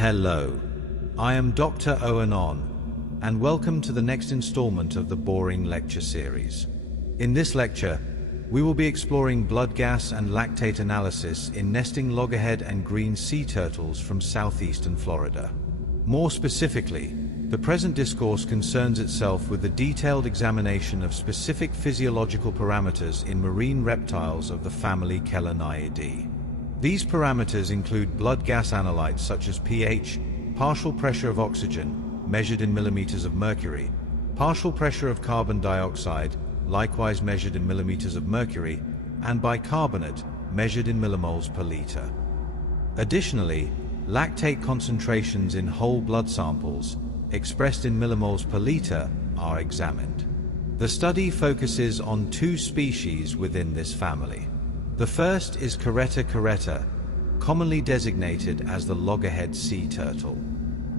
Hello, I am Dr. Owen On, and welcome to the next installment of the Boring Lecture Series. In this lecture, we will be exploring blood gas and lactate analysis in nesting loggerhead and green sea turtles from southeastern Florida. More specifically, the present discourse concerns itself with the detailed examination of specific physiological parameters in marine reptiles of the family Cheloniidae. These parameters include blood gas analytes such as pH, partial pressure of oxygen, measured in millimeters of mercury, partial pressure of carbon dioxide, likewise measured in millimeters of mercury, and bicarbonate, measured in millimoles per liter. Additionally, lactate concentrations in whole blood samples, expressed in millimoles per liter, are examined. The study focuses on two species within this family. The first is curated, commonly designated as the loggerhead sea turtle.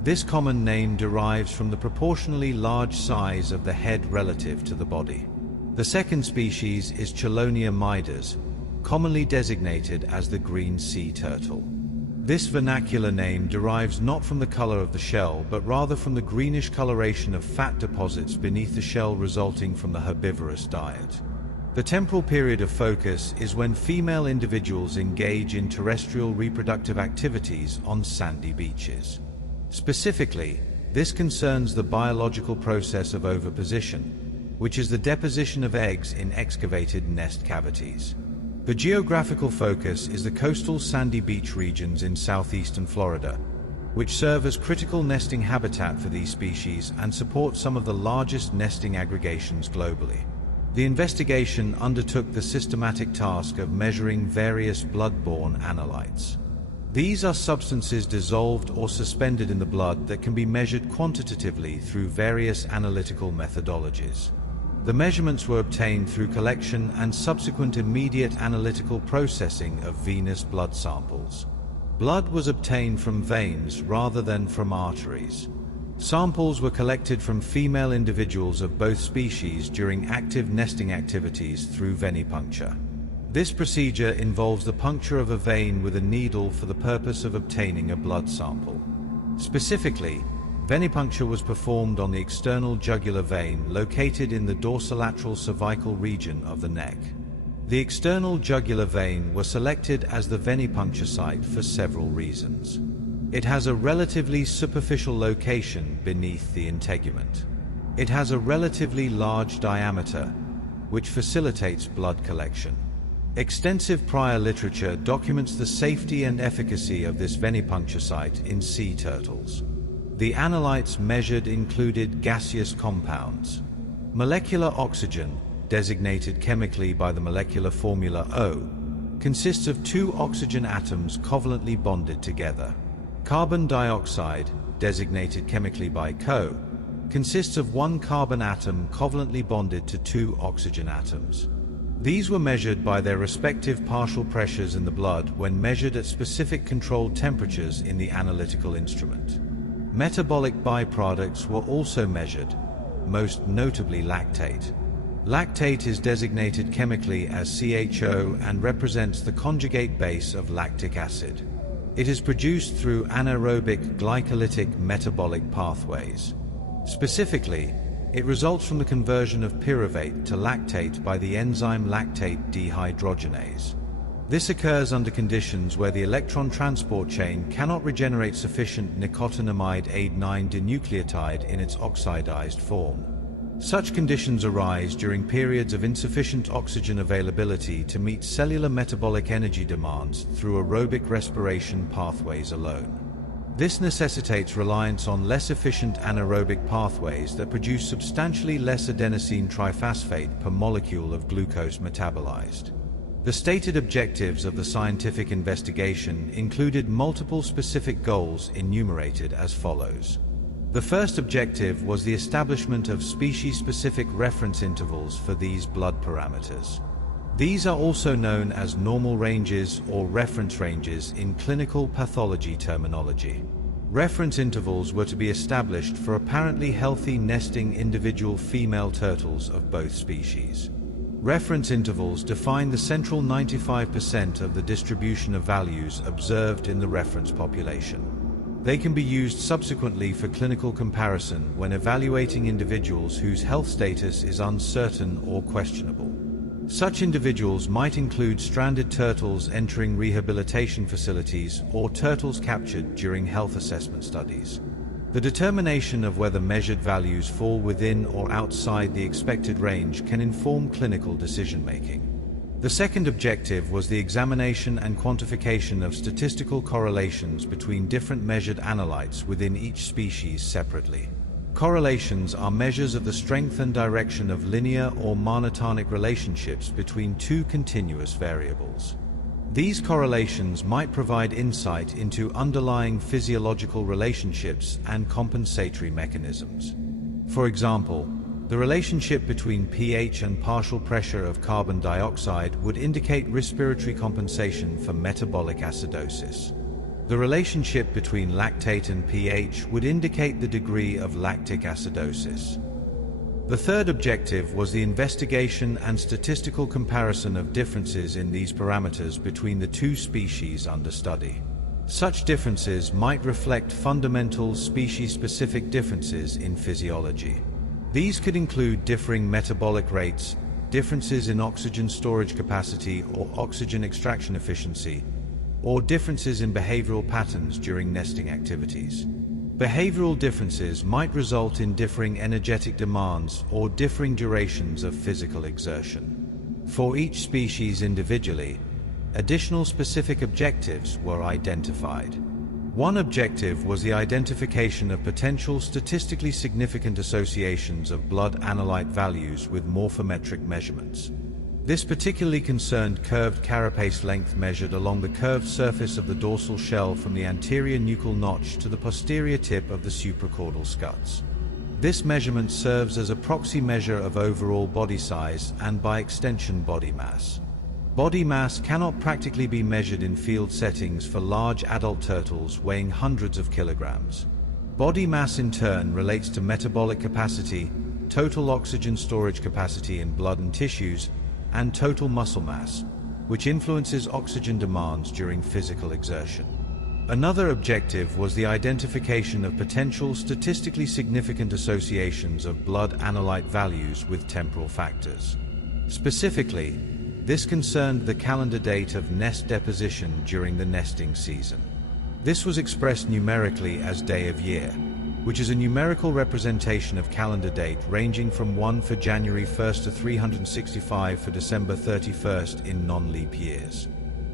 This common name derives from the proportionally large size of the head relative to the body. The second species is Cheloniidae, commonly designated as the green sea turtle. This vernacular name derives not from the color of the shell, but rather from the greenish coloration of fat deposits beneath the shell resulting from the herbivorous diet. The temporal period of focus is when female individuals engage in terrestrial reproductive activities on sandy beaches. Specifically, this concerns the biological process of oviposition, which is the deposition of eggs in excavated nest cavities. The geographical focus is the coastal sandy beach regions in southeastern Florida, which serve as critical nesting habitat for these species and support some of the largest nesting aggregations globally. The investigation undertook the systematic task of measuring various blood-borne analytes. These are substances dissolved or suspended in the blood that can be measured quantitatively through various analytical methodologies. The measurements were obtained through collection and subsequent immediate analytical processing of venous blood samples. Blood was obtained from veins rather than from arteries. Samples were collected from female individuals of both species during active nesting activities through venipuncture. This procedure involves the puncture of a vein with a needle for the purpose of obtaining a blood sample. Specifically, venipuncture was performed on the external jugular vein located in the dorsolateral cervical region of the neck. The external jugular vein was selected as the venipuncture site for several reasons. It has a relatively superficial location beneath the integument. It has a relatively large diameter, which facilitates blood collection. Extensive prior literature documents the safety and efficacy of this venipuncture site in sea turtles. The analytes measured included gaseous compounds. Molecular oxygen, designated chemically by the molecular formula O, consists of two oxygen atoms covalently bonded together. Carbon dioxide, designated chemically by Co, consists of one carbon atom covalently bonded to two oxygen atoms. These were measured by their respective partial pressures in the blood when measured at specific controlled temperatures in the analytical instrument. Metabolic byproducts were also measured, most notably lactate. Lactate is designated chemically as CHO and represents the conjugate base of lactic acid. It is produced through anaerobic glycolytic metabolic pathways. Specifically, it results from the conversion of pyruvate to lactate by the enzyme lactate dehydrogenase. This occurs under conditions where the electron transport chain cannot regenerate sufficient nicotinamide AID9 dinucleotide in its oxidized form. Such conditions arise during periods of insufficient oxygen availability to meet cellular metabolic energy demands through aerobic respiration pathways alone. This necessitates reliance on less efficient anaerobic pathways that produce substantially less adenosine triphosphate per molecule of glucose metabolized. The stated objectives of the scientific investigation included multiple specific goals enumerated as follows. The first objective was the establishment of species-specific reference intervals for these blood parameters. These are also known as normal ranges or reference ranges in clinical pathology terminology. Reference intervals were to be established for apparently healthy nesting individual female turtles of both species. Reference intervals define the central 95% of the distribution of values observed in the reference population. They can be used subsequently for clinical comparison when evaluating individuals whose health status is uncertain or questionable. Such individuals might include stranded turtles entering rehabilitation facilities or turtles captured during health assessment studies. The determination of whether measured values fall within or outside the expected range can inform clinical decision-making. The second objective was the examination and quantification of statistical correlations between different measured analytes within each species separately. Correlations are measures of the strength and direction of linear or monotonic relationships between two continuous variables. These correlations might provide insight into underlying physiological relationships and compensatory mechanisms. For example, the relationship between pH and partial pressure of carbon dioxide would indicate respiratory compensation for metabolic acidosis. The relationship between lactate and pH would indicate the degree of lactic acidosis. The third objective was the investigation and statistical comparison of differences in these parameters between the two species under study. Such differences might reflect fundamental species-specific differences in physiology. These could include differing metabolic rates, differences in oxygen storage capacity or oxygen extraction efficiency, or differences in behavioral patterns during nesting activities. Behavioral differences might result in differing energetic demands or differing durations of physical exertion. For each species individually, additional specific objectives were identified. One objective was the identification of potential statistically significant associations of blood analyte values with morphometric measurements. This particularly concerned curved carapace length measured along the curved surface of the dorsal shell from the anterior nuchal notch to the posterior tip of the supracaudal scuts. This measurement serves as a proxy measure of overall body size and, by extension, body mass. Body mass cannot practically be measured in field settings for large adult turtles weighing hundreds of kilograms. Body mass in turn relates to metabolic capacity, total oxygen storage capacity in blood and tissues, and total muscle mass, which influences oxygen demands during physical exertion. Another objective was the identification of potential statistically significant associations of blood analyte values with temporal factors. Specifically, this concerned the calendar date of nest deposition during the nesting season. This was expressed numerically as day of year, which is a numerical representation of calendar date ranging from 1 for January 1st to 365 for December 31st in non-leap years.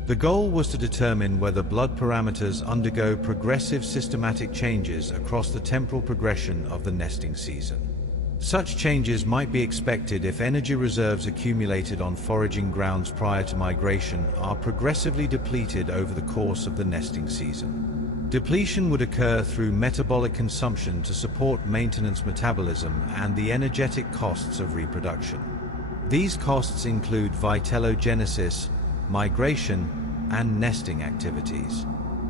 The goal was to determine whether blood parameters undergo progressive systematic changes across the temporal progression of the nesting season. Such changes might be expected if energy reserves accumulated on foraging grounds prior to migration are progressively depleted over the course of the nesting season. Depletion would occur through metabolic consumption to support maintenance metabolism and the energetic costs of reproduction. These costs include vitellogenesis, migration, and nesting activities.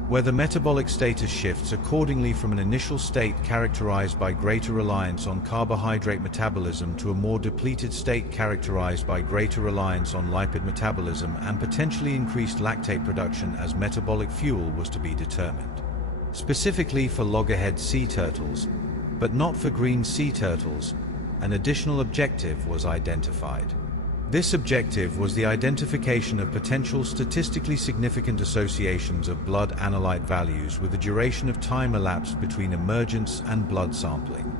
Whether metabolic status shifts accordingly from an initial state characterized by greater reliance on carbohydrate metabolism to a more depleted state characterized by greater reliance on lipid metabolism and potentially increased lactate production as metabolic fuel was to be determined. Specifically for loggerhead sea turtles, but not for green sea turtles, an additional objective was identified. This objective was the identification of potential statistically significant associations of blood analyte values with the duration of time elapsed between emergence and blood sampling.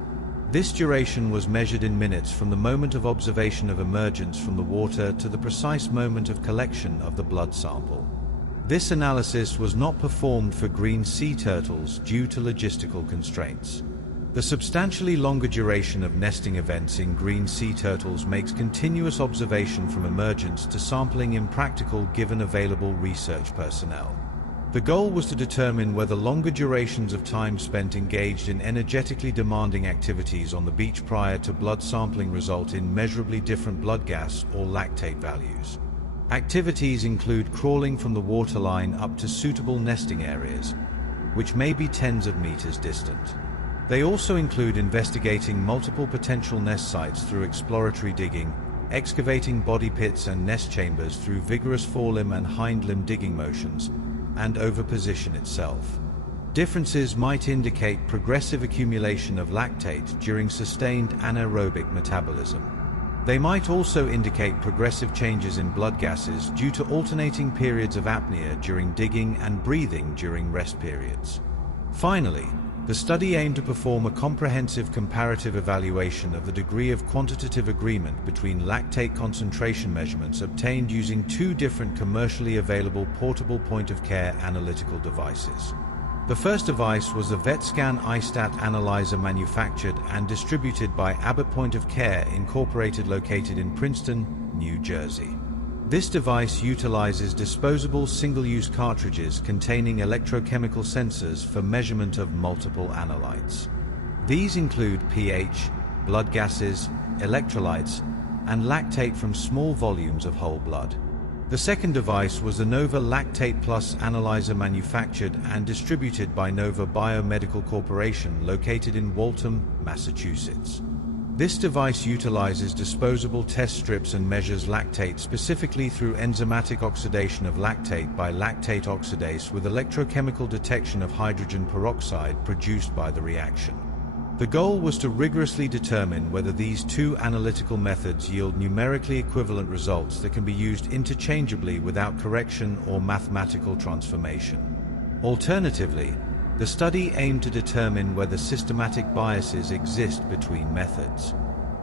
This duration was measured in minutes from the moment of observation of emergence from the water to the precise moment of collection of the blood sample. This analysis was not performed for green sea turtles due to logistical constraints. The substantially longer duration of nesting events in green sea turtles makes continuous observation from emergence to sampling impractical given available research personnel. The goal was to determine whether longer durations of time spent engaged in energetically demanding activities on the beach prior to blood sampling result in measurably different blood gas or lactate values. Activities include crawling from the waterline up to suitable nesting areas, which may be tens of meters distant. They also include investigating multiple potential nest sites through exploratory digging, excavating body pits and nest chambers through vigorous forelimb and hind limb digging motions, and oviposition itself. Differences might indicate progressive accumulation of lactate during sustained anaerobic metabolism. They might also indicate progressive changes in blood gases due to alternating periods of apnea during digging and breathing during rest periods. Finally, the study aimed to perform a comprehensive comparative evaluation of the degree of quantitative agreement between lactate concentration measurements obtained using two different commercially available portable point-of-care analytical devices. The first device was the VetScan iStat analyzer manufactured and distributed by Abbott Point of Care Incorporated located in Princeton, New Jersey. This device utilizes disposable single-use cartridges containing electrochemical sensors for measurement of multiple analytes. These include pH, blood gases, electrolytes, and lactate from small volumes of whole blood. The second device was the Nova Lactate Plus analyzer manufactured and distributed by Nova Biomedical Corporation located in Waltham, Massachusetts. This device utilizes disposable test strips and measures lactate specifically through enzymatic oxidation of lactate by lactate oxidase with electrochemical detection of hydrogen peroxide produced by the reaction. The goal was to rigorously determine whether these two analytical methods yield numerically equivalent results that can be used interchangeably without correction or mathematical transformation. Alternatively, the study aimed to determine whether systematic biases exist between methods.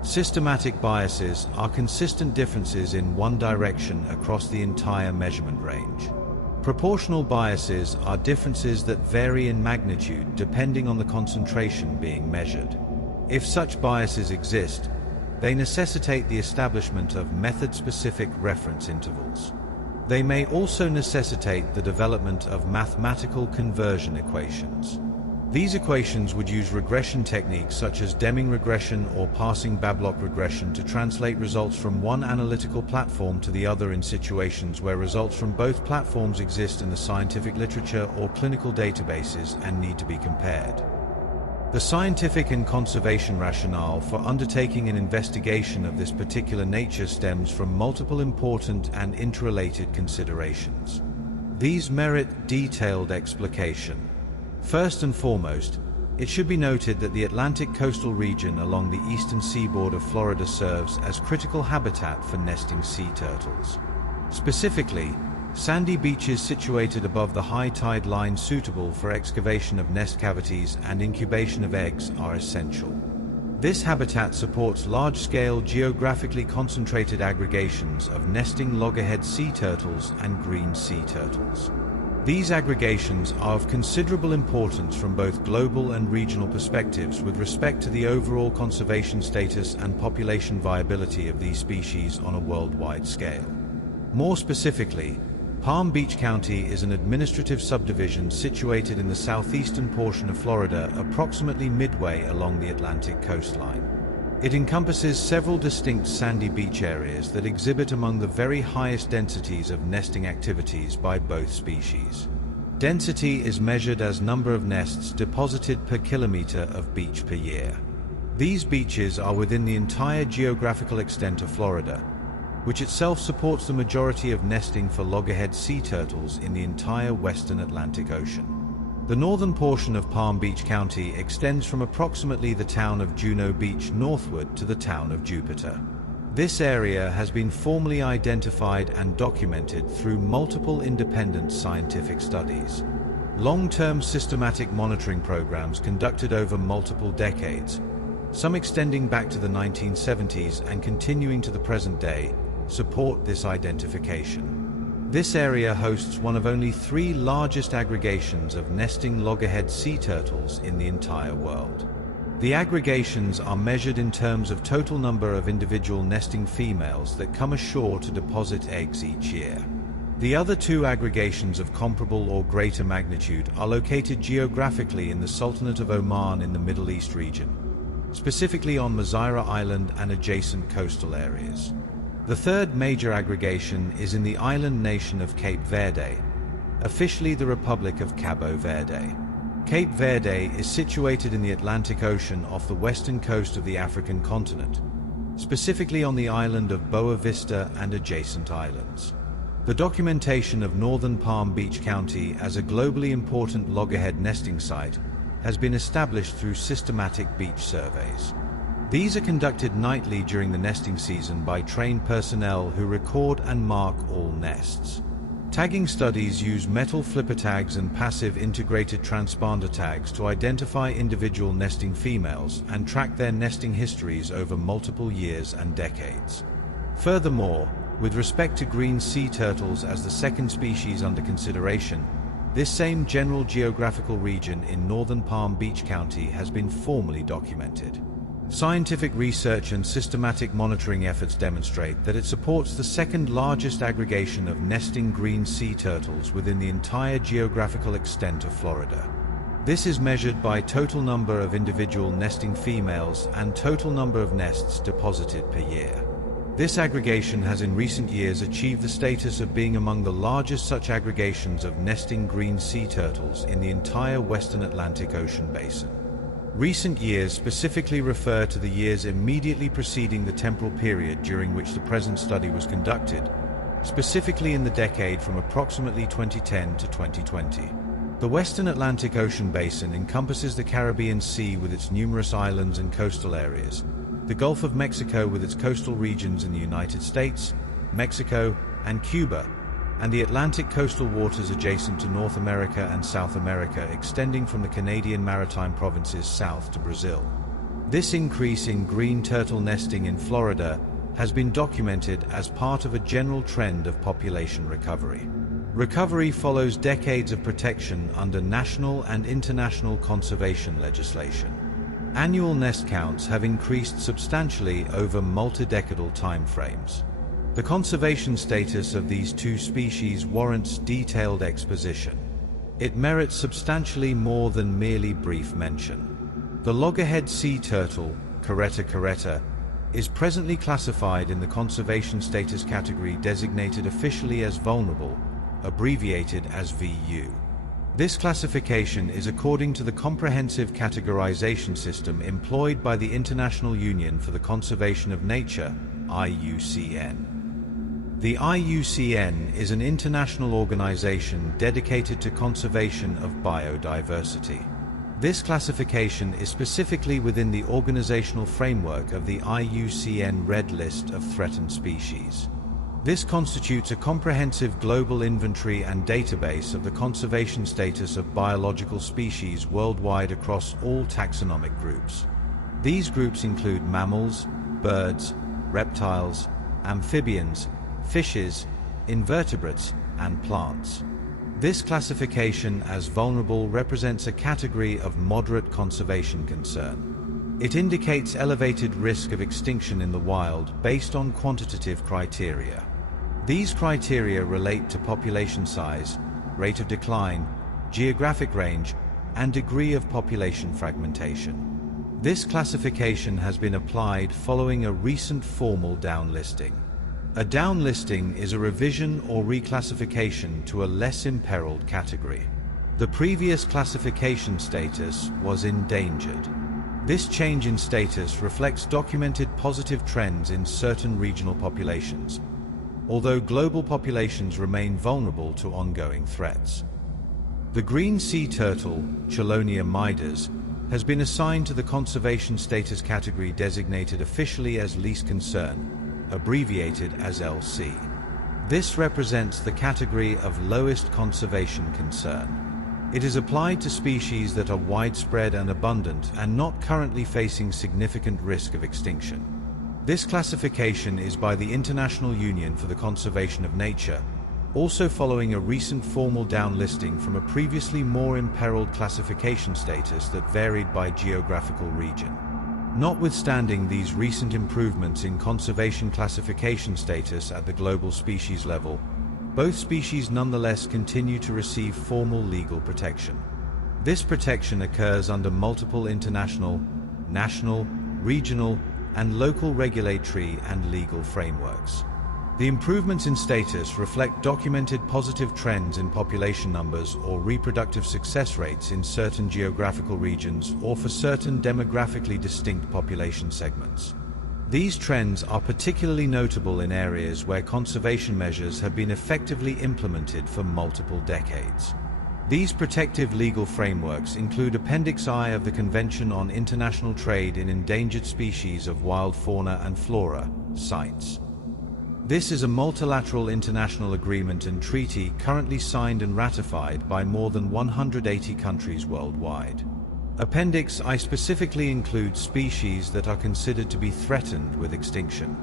Systematic biases are consistent differences in one direction across the entire measurement range. Proportional biases are differences that vary in magnitude depending on the concentration being measured. If such biases exist, they necessitate the establishment of method-specific reference intervals. They may also necessitate the development of mathematical conversion equations. These equations would use regression techniques such as Deming regression or passing Bablock regression to translate results from one analytical platform to the other in situations where results from both platforms exist in the scientific literature or clinical databases and need to be compared. The scientific and conservation rationale for undertaking an investigation of this particular nature stems from multiple important and interrelated considerations. These merit detailed explication. First and foremost, it should be noted that the Atlantic coastal region along the eastern seaboard of Florida serves as critical habitat for nesting sea turtles. Specifically, sandy beaches situated above the high tide line suitable for excavation of nest cavities and incubation of eggs are essential. This habitat supports large-scale geographically concentrated aggregations of nesting loggerhead sea turtles and green sea turtles. These aggregations are of considerable importance from both global and regional perspectives with respect to the overall conservation status and population viability of these species on a worldwide scale. More specifically, Palm Beach County is an administrative subdivision situated in the southeastern portion of Florida, approximately midway along the Atlantic coastline. It encompasses several distinct sandy beach areas that exhibit among the very highest densities of nesting activities by both species. Density is measured as number of nests deposited per kilometer of beach per year. These beaches are within the entire geographical extent of Florida, which itself supports the majority of nesting for loggerhead sea turtles in the entire western Atlantic Ocean. The northern portion of Palm Beach County extends from approximately the town of Juno Beach northward to the town of Jupiter. This area has been formally identified and documented through multiple independent scientific studies. Long-term systematic monitoring programs conducted over multiple decades, some extending back to the 1970s and continuing to the present day, support this identification. This area hosts one of only 3 largest aggregations of nesting loggerhead sea turtles in the entire world. The aggregations are measured in terms of total number of individual nesting females that come ashore to deposit eggs each year. The other 2 aggregations of comparable or greater magnitude are located geographically in the Sultanate of Oman in the Middle East region, specifically on Mazaira Island and adjacent coastal areas. The third major aggregation is in the island nation of Cape Verde, officially the Republic of Cabo Verde. Cape Verde is situated in the Atlantic Ocean off the western coast of the African continent, specifically on the island of Boa Vista and adjacent islands. The documentation of northern Palm Beach County as a globally important loggerhead nesting site has been established through systematic beach surveys. These are conducted nightly during the nesting season by trained personnel who record and mark all nests. Tagging studies use metal flipper tags and passive integrated transponder tags to identify individual nesting females and track their nesting histories over multiple years and decades. Furthermore, with respect to green sea turtles as the second species under consideration, this same general geographical region in northern Palm Beach County has been formally documented. Scientific research and systematic monitoring efforts demonstrate that it supports the second largest aggregation of nesting green sea turtles within the entire geographical extent of Florida. This is measured by total number of individual nesting females and total number of nests deposited per year. This aggregation has in recent years achieved the status of being among the largest such aggregations of nesting green sea turtles in the entire western Atlantic Ocean basin. Recent years specifically refer to the years immediately preceding the temporal period during which the present study was conducted, specifically in the decade from approximately 2010 to 2020. The western Atlantic Ocean basin encompasses the Caribbean Sea with its numerous islands and coastal areas, the Gulf of Mexico with its coastal regions in the United States, Mexico, and Cuba, and the Atlantic coastal waters adjacent to North America and South America extending from the Canadian maritime provinces south to Brazil. This increase in green turtle nesting in Florida has been documented as part of a general trend of population recovery. Recovery follows decades of protection under national and international conservation legislation. Annual nest counts have increased substantially over multi-decadal timeframes. The conservation status of these two species warrants detailed exposition. It merits substantially more than merely brief mention. The loggerhead sea turtle, curated, is presently classified in the conservation status category designated officially as vulnerable, abbreviated as VU. This classification is according to the comprehensive categorization system employed by the International Union for the Conservation of Nature, IUCN. The IUCN is an international organization dedicated to conservation of biodiversity. This classification is specifically within the organizational framework of the IUCN Red List of Threatened Species. This constitutes a comprehensive global inventory and database of the conservation status of biological species worldwide across all taxonomic groups. These groups include mammals, birds, reptiles, amphibians, fishes, invertebrates, and plants. This classification as vulnerable represents a category of moderate conservation concern. It indicates elevated risk of extinction in the wild based on quantitative criteria. These criteria relate to population size, rate of decline, geographic range, and degree of population fragmentation. This classification has been applied following a recent formal downlisting. A downlisting is a revision or reclassification to a less imperiled category. The previous classification status was endangered. This change in status reflects documented positive trends in certain regional populations, although global populations remain vulnerable to ongoing threats. The green sea turtle, Chelonia midas, has been assigned to the conservation status category designated officially as least concern, abbreviated as LC. This represents the category of lowest conservation concern. It is applied to species that are widespread and abundant and not currently facing significant risk of extinction. This classification is by the International Union for the Conservation of Nature, also following a recent formal downlisting from a previously more imperiled classification status that varied by geographical region. Notwithstanding these recent improvements in conservation classification status at the global species level, both species nonetheless continue to receive formal legal protection. This protection occurs under multiple international, national, regional, and local regulatory and legal frameworks. The improvements in status reflect documented positive trends in population numbers or reproductive success rates in certain geographical regions or for certain demographically distinct population segments. These trends are particularly notable in areas where conservation measures have been effectively implemented for multiple decades. These protective legal frameworks include Appendix I of the Convention on International Trade in Endangered Species of Wild Fauna and Flora, CITES. This is a multilateral international agreement and treaty currently signed and ratified by more than 180 countries worldwide. Appendix I specifically includes species that are considered to be threatened with extinction.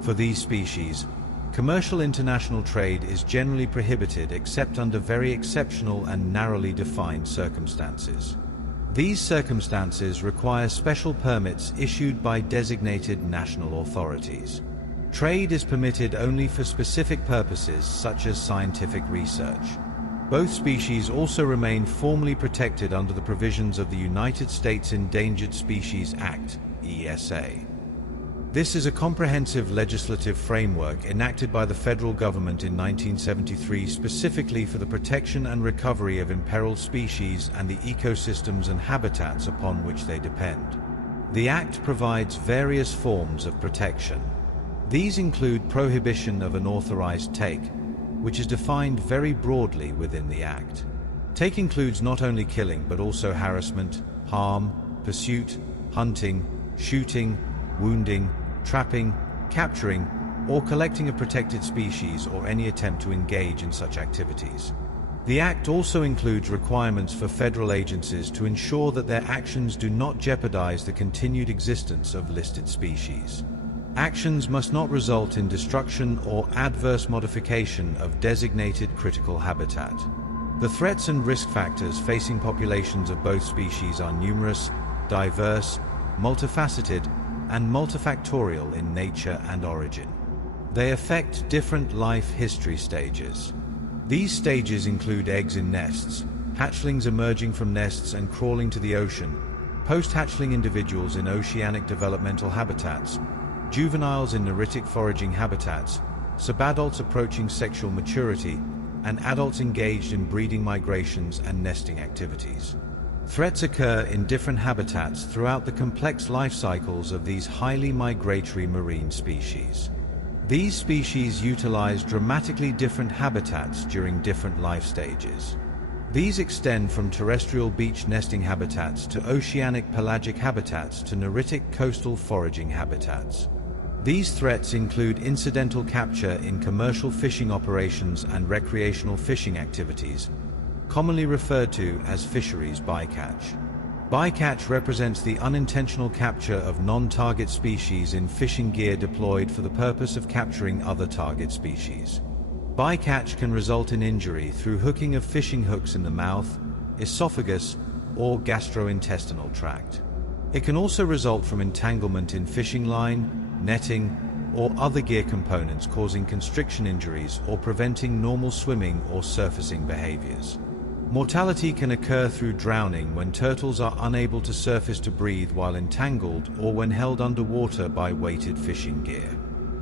For these species, commercial international trade is generally prohibited except under very exceptional and narrowly defined circumstances. These circumstances require special permits issued by designated national authorities. Trade is permitted only for specific purposes such as scientific research. Both species also remain formally protected under the provisions of the United States Endangered Species Act, ESA. This is a comprehensive legislative framework enacted by the federal government in 1973 specifically for the protection and recovery of imperiled species and the ecosystems and habitats upon which they depend. The Act provides various forms of protection. These include prohibition of unauthorized take, which is defined very broadly within the Act. Take includes not only killing but also harassment, harm, pursuit, hunting, shooting, wounding, trapping, capturing, or collecting a protected species or any attempt to engage in such activities. The Act also includes requirements for federal agencies to ensure that their actions do not jeopardize the continued existence of listed species. Actions must not result in destruction or adverse modification of designated critical habitat. The threats and risk factors facing populations of both species are numerous, diverse, multifaceted, and multifactorial in nature and origin. They affect different life history stages. These stages include eggs in nests, hatchlings emerging from nests and crawling to the ocean, post-hatchling individuals in oceanic developmental habitats, juveniles in neritic foraging habitats, subadults approaching sexual maturity, and adults engaged in breeding migrations and nesting activities. Threats occur in different habitats throughout the complex life cycles of these highly migratory marine species. These species utilize dramatically different habitats during different life stages. These extend from terrestrial beach nesting habitats to oceanic pelagic habitats to neritic coastal foraging habitats. These threats include incidental capture in commercial fishing operations and recreational fishing activities, commonly referred to as fisheries bycatch. Bycatch represents the unintentional capture of non-target species in fishing gear deployed for the purpose of capturing other target species. Bycatch can result in injury through hooking of fishing hooks in the mouth, esophagus, or gastrointestinal tract. It can also result from entanglement in fishing line, netting, or other gear components causing constriction injuries or preventing normal swimming or surfacing behaviors. Mortality can occur through drowning when turtles are unable to surface to breathe while entangled or when held underwater by weighted fishing gear.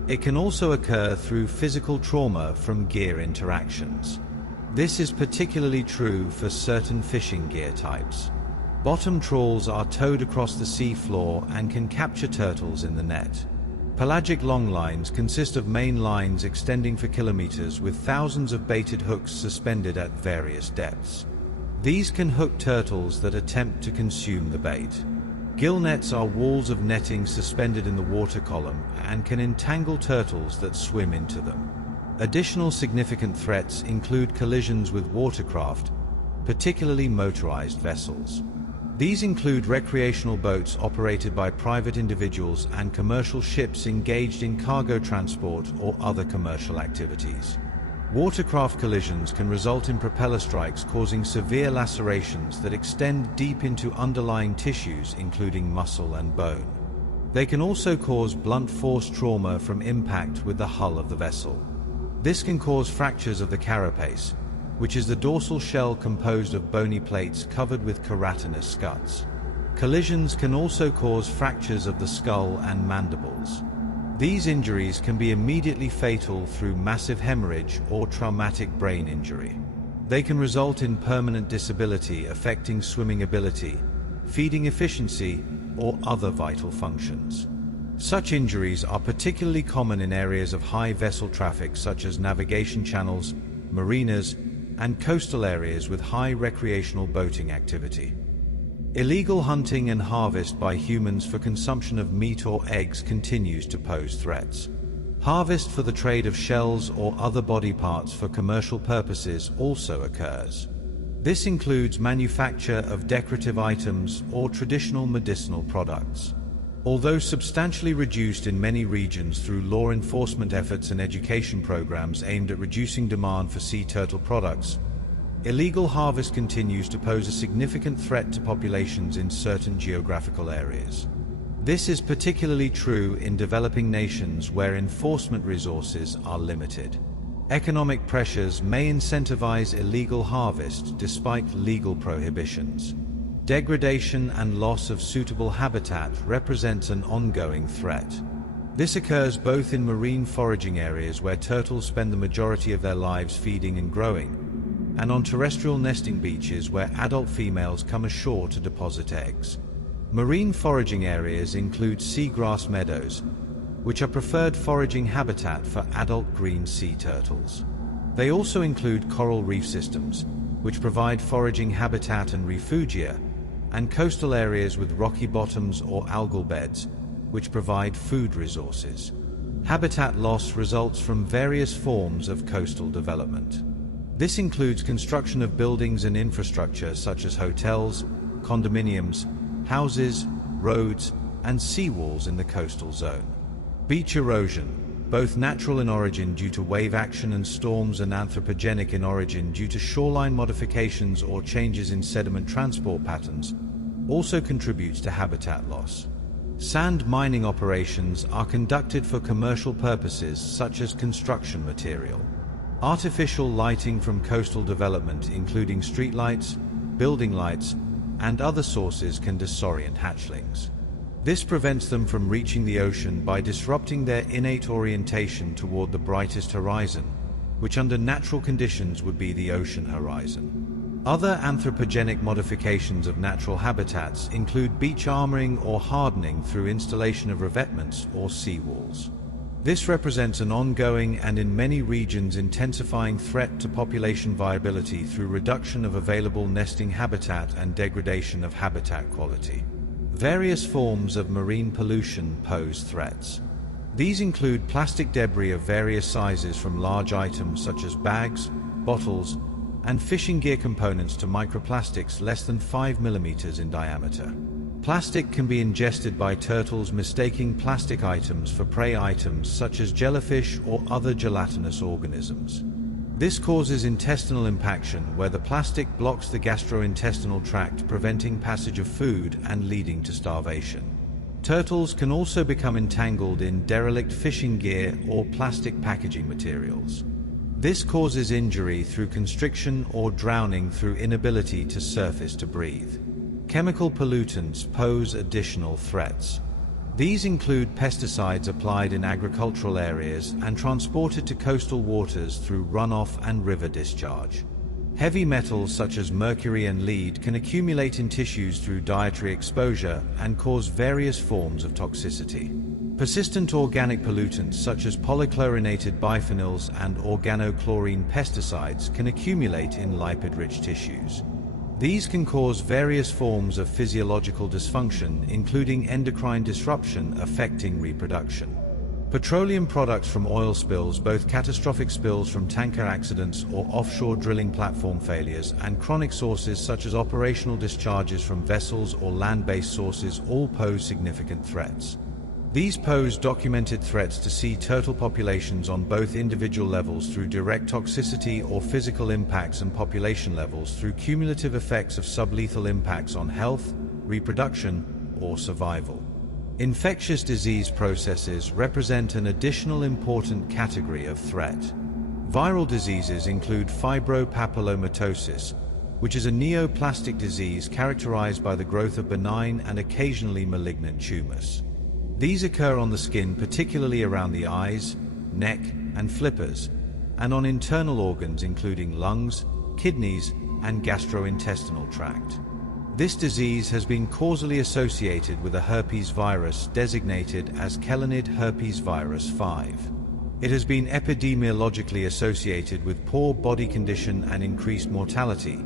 It can also occur through physical trauma from gear interactions. This is particularly true for certain fishing gear types. Bottom trawls are towed across the sea floor and can capture turtles in the net. Pelagic longlines consist of main lines extending for kilometers with thousands of baited hooks suspended at various depths. These can hook turtles that attempt to consume the bait. Gill nets are walls of netting suspended in the water column and can entangle turtles that swim into them. Additional significant threats include collisions with watercraft, particularly motorized vessels. These include recreational boats operated by private individuals and commercial ships engaged in cargo transport or other commercial activities. Watercraft collisions can result in propeller strikes causing severe lacerations that extend deep into underlying tissues including muscle and bone. They can also cause blunt force trauma from impact with the hull of the vessel. This can cause fractures of the carapace, which is the dorsal shell composed of bony plates covered with keratinous scuts. Collisions can also cause fractures of the skull and mandibles. These injuries can be immediately fatal through massive hemorrhage or traumatic brain injury. They can result in permanent disability affecting swimming ability, feeding efficiency, or other vital functions. Such injuries are particularly common in areas of high vessel traffic such as navigation channels, marinas, and coastal areas with high recreational boating activity. Illegal hunting and harvest by humans for consumption of meat or eggs continues to pose threats. Harvest for the trade of shells or other body parts for commercial purposes also occurs. This includes manufacture of decorative items or traditional medicinal products. Although substantially reduced in many regions through law enforcement efforts and education programs aimed at reducing demand for sea turtle products, illegal harvest continues to pose a significant threat to populations in certain geographical areas. This is particularly true in developing nations where enforcement resources are limited. Economic pressures may incentivize illegal harvest despite legal prohibitions. Degradation and loss of suitable habitat represents an ongoing threat. This occurs both in marine foraging areas where turtles spend the majority of their lives feeding and growing, and on terrestrial nesting beaches where adult females come ashore to deposit eggs. Marine foraging areas include seagrass meadows, which are preferred foraging habitat for adult green sea turtles. They also include coral reef systems, which provide foraging habitat and refugia, and coastal areas with rocky bottoms or algal beds, which provide food resources. Habitat loss results from various forms of coastal development. This includes construction of buildings and infrastructure such as hotels, condominiums, houses, roads, and seawalls in the coastal zone. Beach erosion, both natural in origin due to wave action and storms and anthropogenic in origin due to shoreline modifications or changes in sediment transport patterns, also contributes to habitat loss. Sand mining operations are conducted for commercial purposes such as construction material. Artificial lighting from coastal development, including streetlights, building lights, and other sources can disorient hatchlings. This prevents them from reaching the ocean by disrupting their innate orientation toward the brightest horizon, which under natural conditions would be the ocean horizon. Other anthropogenic modifications of natural habitats include beach armoring or hardening through installation of revetments or seawalls. This represents an ongoing and in many regions intensifying threat to population viability through reduction of available nesting habitat and degradation of habitat quality. Various forms of marine pollution pose threats. These include plastic debris of various sizes from large items such as bags, bottles, and fishing gear components to microplastics less than 5 mm in diameter. Plastic can be ingested by turtles mistaking plastic items for prey items such as jellyfish or other gelatinous organisms. This causes intestinal impaction where the plastic blocks the gastrointestinal tract, preventing passage of food and leading to starvation. Turtles can also become entangled in derelict fishing gear or plastic packaging materials. This causes injury through constriction or drowning through inability to surface to breathe. Chemical pollutants pose additional threats. These include pesticides applied in agricultural areas and transported to coastal waters through runoff and river discharge. Heavy metals such as mercury and lead can accumulate in tissues through dietary exposure and cause various forms of toxicity. Persistent organic pollutants such as polychlorinated biphenyls and organochlorine pesticides can accumulate in lipid-rich tissues. These can cause various forms of physiological dysfunction, including endocrine disruption affecting reproduction. Petroleum products from oil spills, both catastrophic spills from tanker accidents or offshore drilling platform failures, and chronic sources such as operational discharges from vessels or land-based sources all pose significant threats. These pose documented threats to sea turtle populations on both individual levels through direct toxicity or physical impacts, and population levels through cumulative effects of sublethal impacts on health, reproduction, or survival. Infectious disease processes represent an additional important category of threat. Viral diseases include fibropapillomatosis, which is a neoplastic disease characterized by the growth of benign and occasionally malignant tumors. These occur on the skin, particularly around the eyes, neck, and flippers, and on internal organs including lungs, kidneys, and gastrointestinal tract. This disease has been causally associated with a herpes virus designated as chelonid herpes virus 5. It has been epidemiologically associated with poor body condition and increased mortality,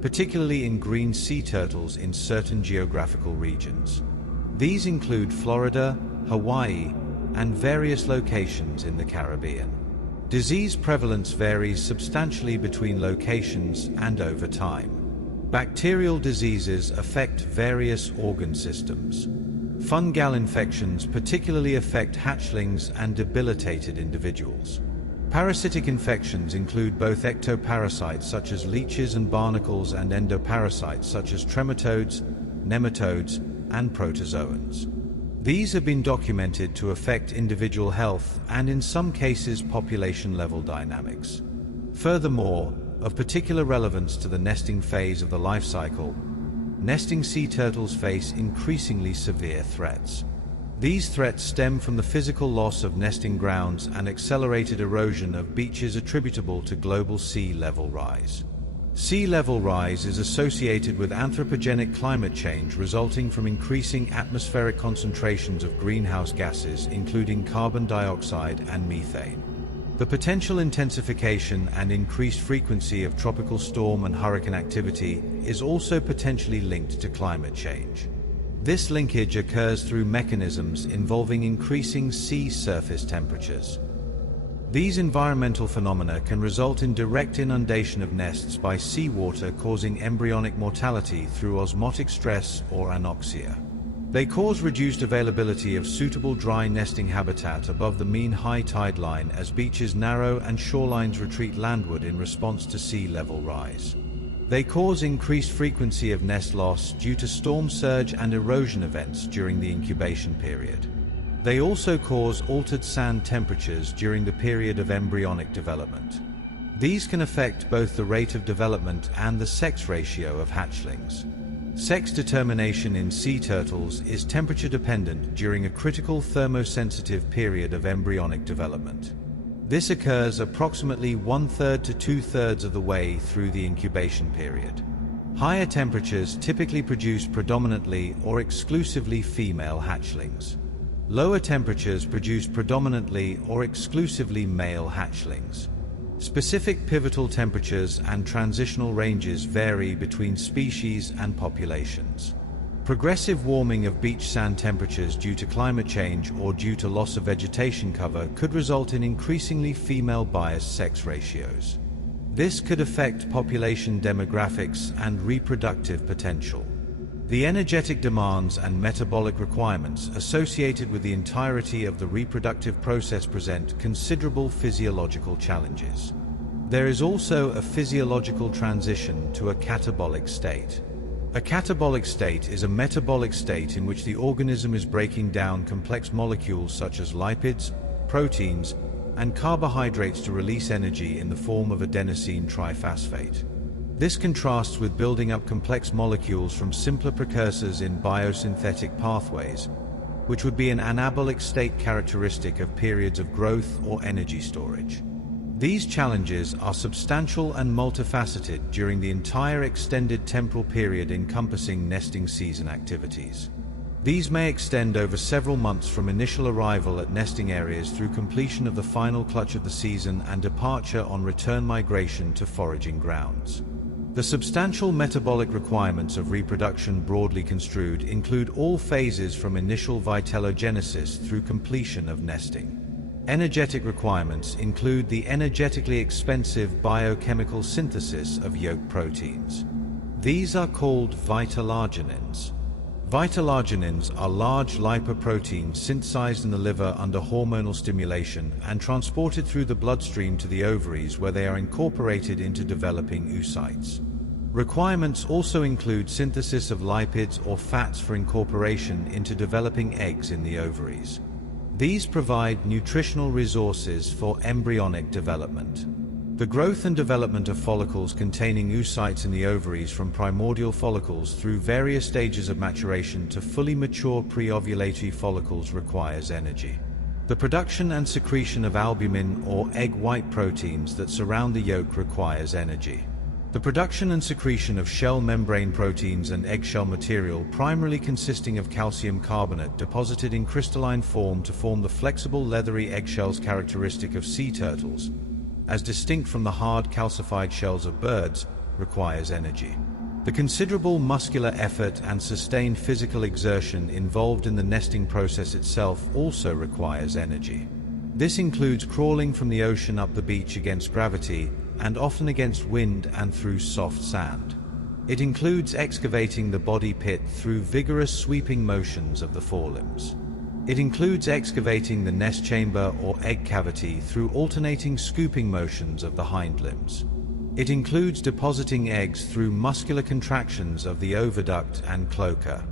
particularly in green sea turtles in certain geographical regions. These include Florida, Hawaii, and various locations in the Caribbean. Disease prevalence varies substantially between locations and over time. Bacterial diseases affect various organ systems. Fungal infections particularly affect hatchlings and debilitated individuals. Parasitic infections include both ectoparasites such as leeches and barnacles and endoparasites such as trematodes, nematodes, and protozoans. These have been documented to affect individual health and in some cases population-level dynamics. Furthermore, of particular relevance to the nesting phase of the life cycle, nesting sea turtles face increasingly severe threats. These threats stem from the physical loss of nesting grounds and accelerated erosion of beaches attributable to global sea level rise. Sea level rise is associated with anthropogenic climate change resulting from increasing atmospheric concentrations of greenhouse gases, including carbon dioxide and methane. The potential intensification and increased frequency of tropical storm and hurricane activity is also potentially linked to climate change. This linkage occurs through mechanisms involving increasing sea surface temperatures. These environmental phenomena can result in direct inundation of nests by seawater, causing embryonic mortality through osmotic stress or anoxia. They cause reduced availability of suitable dry nesting habitat above the mean high tide line as beaches narrow and shorelines retreat landward in response to sea level rise. They cause increased frequency of nest loss due to storm surge and erosion events during the incubation period. They also cause altered sand temperatures during the period of embryonic development. These can affect both the rate of development and the sex ratio of hatchlings. Sex determination in sea turtles is temperature dependent during a critical thermosensitive period of embryonic development. This occurs approximately 1/3 to 2/3 of the way through the incubation period. Higher temperatures typically produce predominantly or exclusively female hatchlings. Lower temperatures produce predominantly or exclusively male hatchlings. Specific pivotal temperatures and transitional ranges vary between species and populations. Progressive warming of beach sand temperatures due to climate change or due to loss of vegetation cover could result in increasingly female-biased sex ratios. This could affect population demographics and reproductive potential. The energetic demands and metabolic requirements associated with the entirety of the reproductive process present considerable physiological challenges. There is also a physiological transition to a catabolic state. A catabolic state is a metabolic state in which the organism is breaking down complex molecules such as lipids, proteins, and carbohydrates to release energy in the form of adenosine triphosphate. This contrasts with building up complex molecules from simpler precursors in biosynthetic pathways, which would be an anabolic state characteristic of periods of growth or energy storage. These challenges are substantial and multifaceted during the entire extended temporal period encompassing nesting season activities. These may extend over several months from initial arrival at nesting areas through completion of the final clutch of the season and departure on return migration to foraging grounds. The substantial metabolic requirements of reproduction, broadly construed, include all phases from initial vitellogenesis through completion of nesting. Energetic requirements include the energetically expensive biochemical synthesis of yolk proteins. These are called vitellogenins. Vitellogenins are large lipoproteins synthesized in the liver under hormonal stimulation and transported through the bloodstream to the ovaries, where they are incorporated into developing oocytes. Requirements also include synthesis of lipids or fats for incorporation into developing eggs in the ovaries. These provide nutritional resources for embryonic development. The growth and development of follicles containing oocytes in the ovaries, from primordial follicles through various stages of maturation to fully mature pre-ovulatory follicles, requires energy. The production and secretion of albumin or egg white proteins that surround the yolk requires energy. The production and secretion of shell membrane proteins and eggshell material primarily consisting of calcium carbonate deposited in crystalline form to form the flexible leathery eggshells characteristic of sea turtles, as distinct from the hard calcified shells of birds, requires energy. The considerable muscular effort and sustained physical exertion involved in the nesting process itself also requires energy. This includes crawling from the ocean up the beach against gravity, and often against wind and through soft sand. It includes excavating the body pit through vigorous sweeping motions of the forelimbs. It includes excavating the nest chamber or egg cavity through alternating scooping motions of the hind limbs. It includes depositing eggs through muscular contractions of the oviduct and cloaca.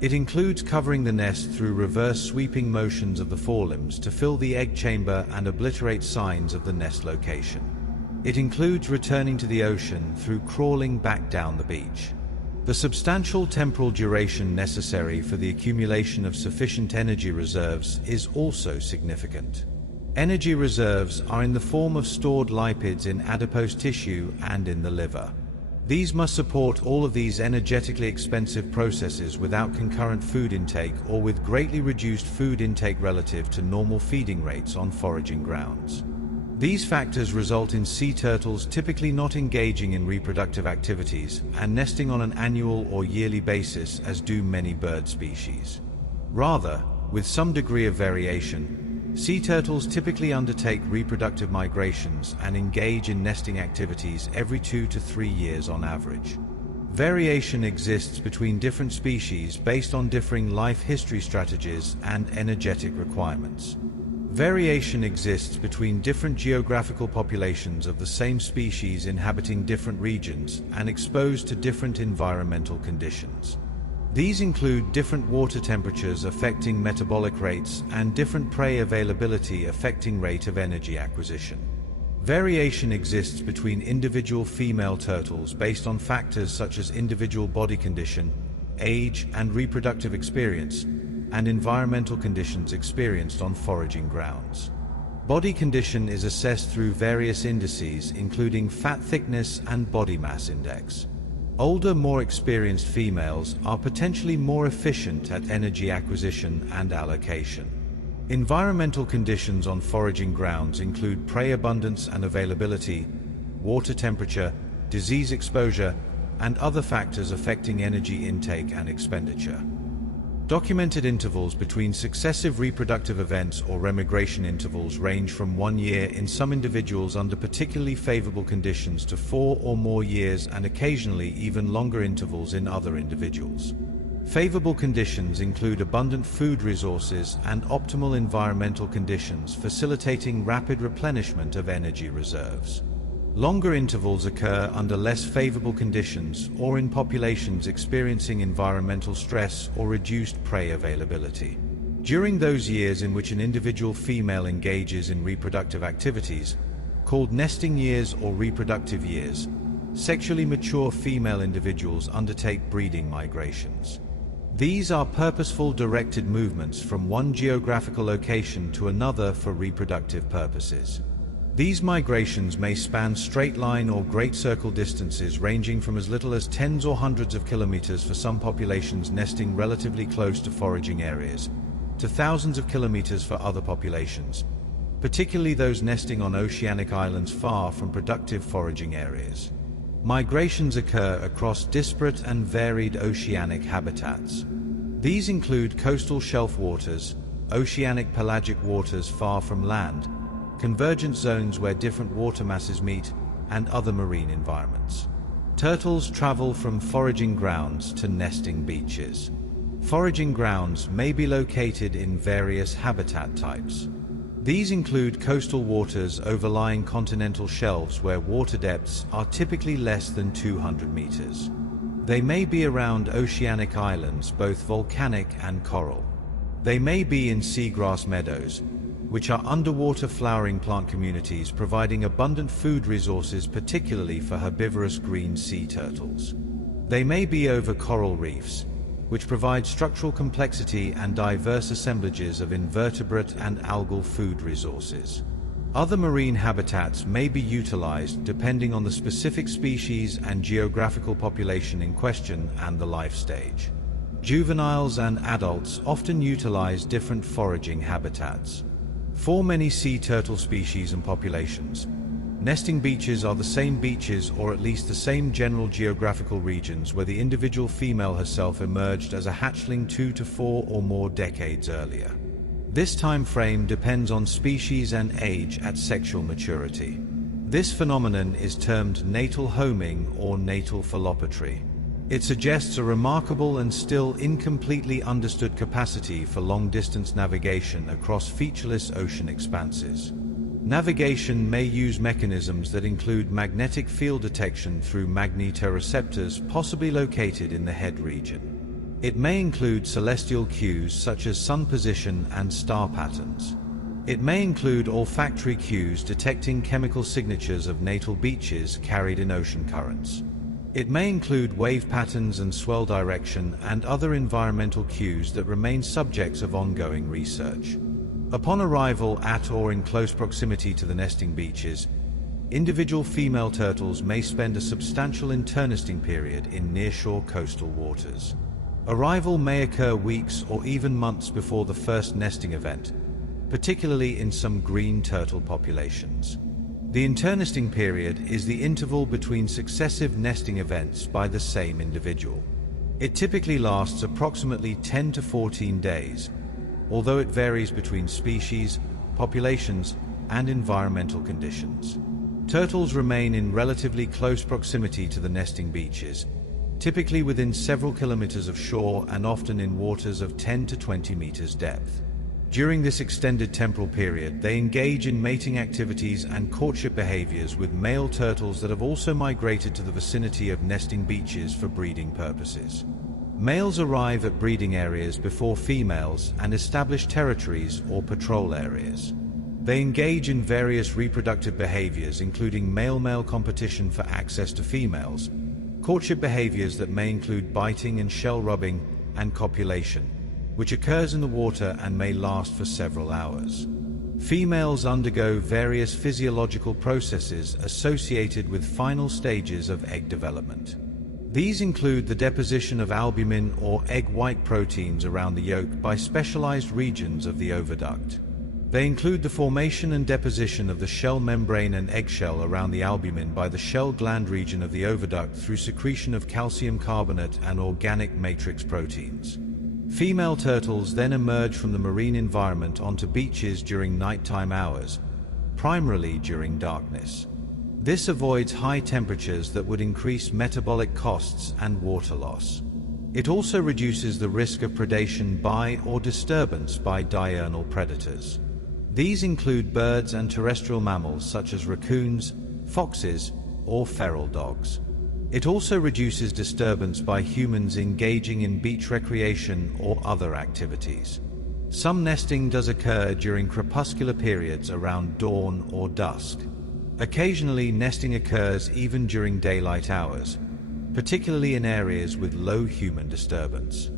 It includes covering the nest through reverse sweeping motions of the forelimbs to fill the egg chamber and obliterate signs of the nest location. It includes returning to the ocean through crawling back down the beach. The substantial temporal duration necessary for the accumulation of sufficient energy reserves is also significant. Energy reserves are in the form of stored lipids in adipose tissue and in the liver. These must support all of these energetically expensive processes without concurrent food intake or with greatly reduced food intake relative to normal feeding rates on foraging grounds. These factors result in sea turtles typically not engaging in reproductive activities and nesting on an annual or yearly basis as do many bird species. Rather, with some degree of variation, sea turtles typically undertake reproductive migrations and engage in nesting activities every 2 to 3 years on average. Variation exists between different species based on differing life history strategies and energetic requirements. Variation exists between different geographical populations of the same species inhabiting different regions and exposed to different environmental conditions. These include different water temperatures affecting metabolic rates and different prey availability affecting rate of energy acquisition. Variation exists between individual female turtles based on factors such as individual body condition, age, and reproductive experience, and environmental conditions experienced on foraging grounds. Body condition is assessed through various indices including fat thickness and body mass index. Older, more experienced females are potentially more efficient at energy acquisition and allocation. Environmental conditions on foraging grounds include prey abundance and availability, water temperature, disease exposure, and other factors affecting energy intake and expenditure. Documented intervals between successive reproductive events or remigration intervals range from 1 year in some individuals under particularly favorable conditions to 4 or more years and occasionally even longer intervals in other individuals. Favorable conditions include abundant food resources and optimal environmental conditions facilitating rapid replenishment of energy reserves. Longer intervals occur under less favorable conditions or in populations experiencing environmental stress or reduced prey availability. During those years in which an individual female engages in reproductive activities, called nesting years or reproductive years, sexually mature female individuals undertake breeding migrations. These are purposeful directed movements from one geographical location to another for reproductive purposes. These migrations may span straight-line or great circle distances ranging from as little as tens or hundreds of kilometers for some populations nesting relatively close to foraging areas, to thousands of kilometers for other populations, particularly those nesting on oceanic islands far from productive foraging areas. Migrations occur across disparate and varied oceanic habitats. These include coastal shelf waters, oceanic pelagic waters far from land, convergent zones where different water masses meet, and other marine environments. Turtles travel from foraging grounds to nesting beaches. Foraging grounds may be located in various habitat types. These include coastal waters overlying continental shelves where water depths are typically less than 200 meters. They may be around oceanic islands, both volcanic and coral. They may be in seagrass meadows, which are underwater flowering plant communities providing abundant food resources particularly for herbivorous green sea turtles. They may be over coral reefs, which provide structural complexity and diverse assemblages of invertebrate and algal food resources. Other marine habitats may be utilized depending on the specific species and geographical population in question and the life stage. Juveniles and adults often utilize different foraging habitats. For many sea turtle species and populations, nesting beaches are the same beaches or at least the same general geographical regions where the individual female herself emerged as a hatchling 2 to 4 or more decades earlier. This time frame depends on species and age at sexual maturity. This phenomenon is termed natal homing or natal phallopatry. It suggests a remarkable and still incompletely understood capacity for long-distance navigation across featureless ocean expanses. Navigation may use mechanisms that include magnetic field detection through magnetoreceptors possibly located in the head region. It may include celestial cues such as sun position and star patterns. It may include olfactory cues detecting chemical signatures of natal beaches carried in ocean currents. It may include wave patterns and swell direction and other environmental cues that remain subjects of ongoing research. Upon arrival at or in close proximity to the nesting beaches, individual female turtles may spend a substantial internesting period in nearshore coastal waters. Arrival may occur weeks or even months before the first nesting event, particularly in some green turtle populations. The internesting period is the interval between successive nesting events by the same individual. It typically lasts approximately 10 to 14 days, although it varies between species, populations, and environmental conditions. Turtles remain in relatively close proximity to the nesting beaches, typically within several kilometers of shore and often in waters of 10 to 20 meters depth. During this extended temporal period, they engage in mating activities and courtship behaviors with male turtles that have also migrated to the vicinity of nesting beaches for breeding purposes. Males arrive at breeding areas before females and establish territories or patrol areas. They engage in various reproductive behaviors including male-male competition for access to females, courtship behaviors that may include biting and shell rubbing, and copulation, which occurs in the water and may last for several hours. Females undergo various physiological processes associated with final stages of egg development. These include the deposition of albumin or egg white proteins around the yolk by specialized regions of the oviduct. They include the formation and deposition of the shell membrane and eggshell around the albumin by the shell gland region of the oviduct through secretion of calcium carbonate and organic matrix proteins. Female turtles then emerge from the marine environment onto beaches during nighttime hours, primarily during darkness. This avoids high temperatures that would increase metabolic costs and water loss. It also reduces the risk of predation by or disturbance by diurnal predators. These include birds and terrestrial mammals such as raccoons, foxes, or feral dogs. It also reduces disturbance by humans engaging in beach recreation or other activities. Some nesting does occur during crepuscular periods around dawn or dusk. Occasionally, nesting occurs even during daylight hours, particularly in areas with low human disturbance.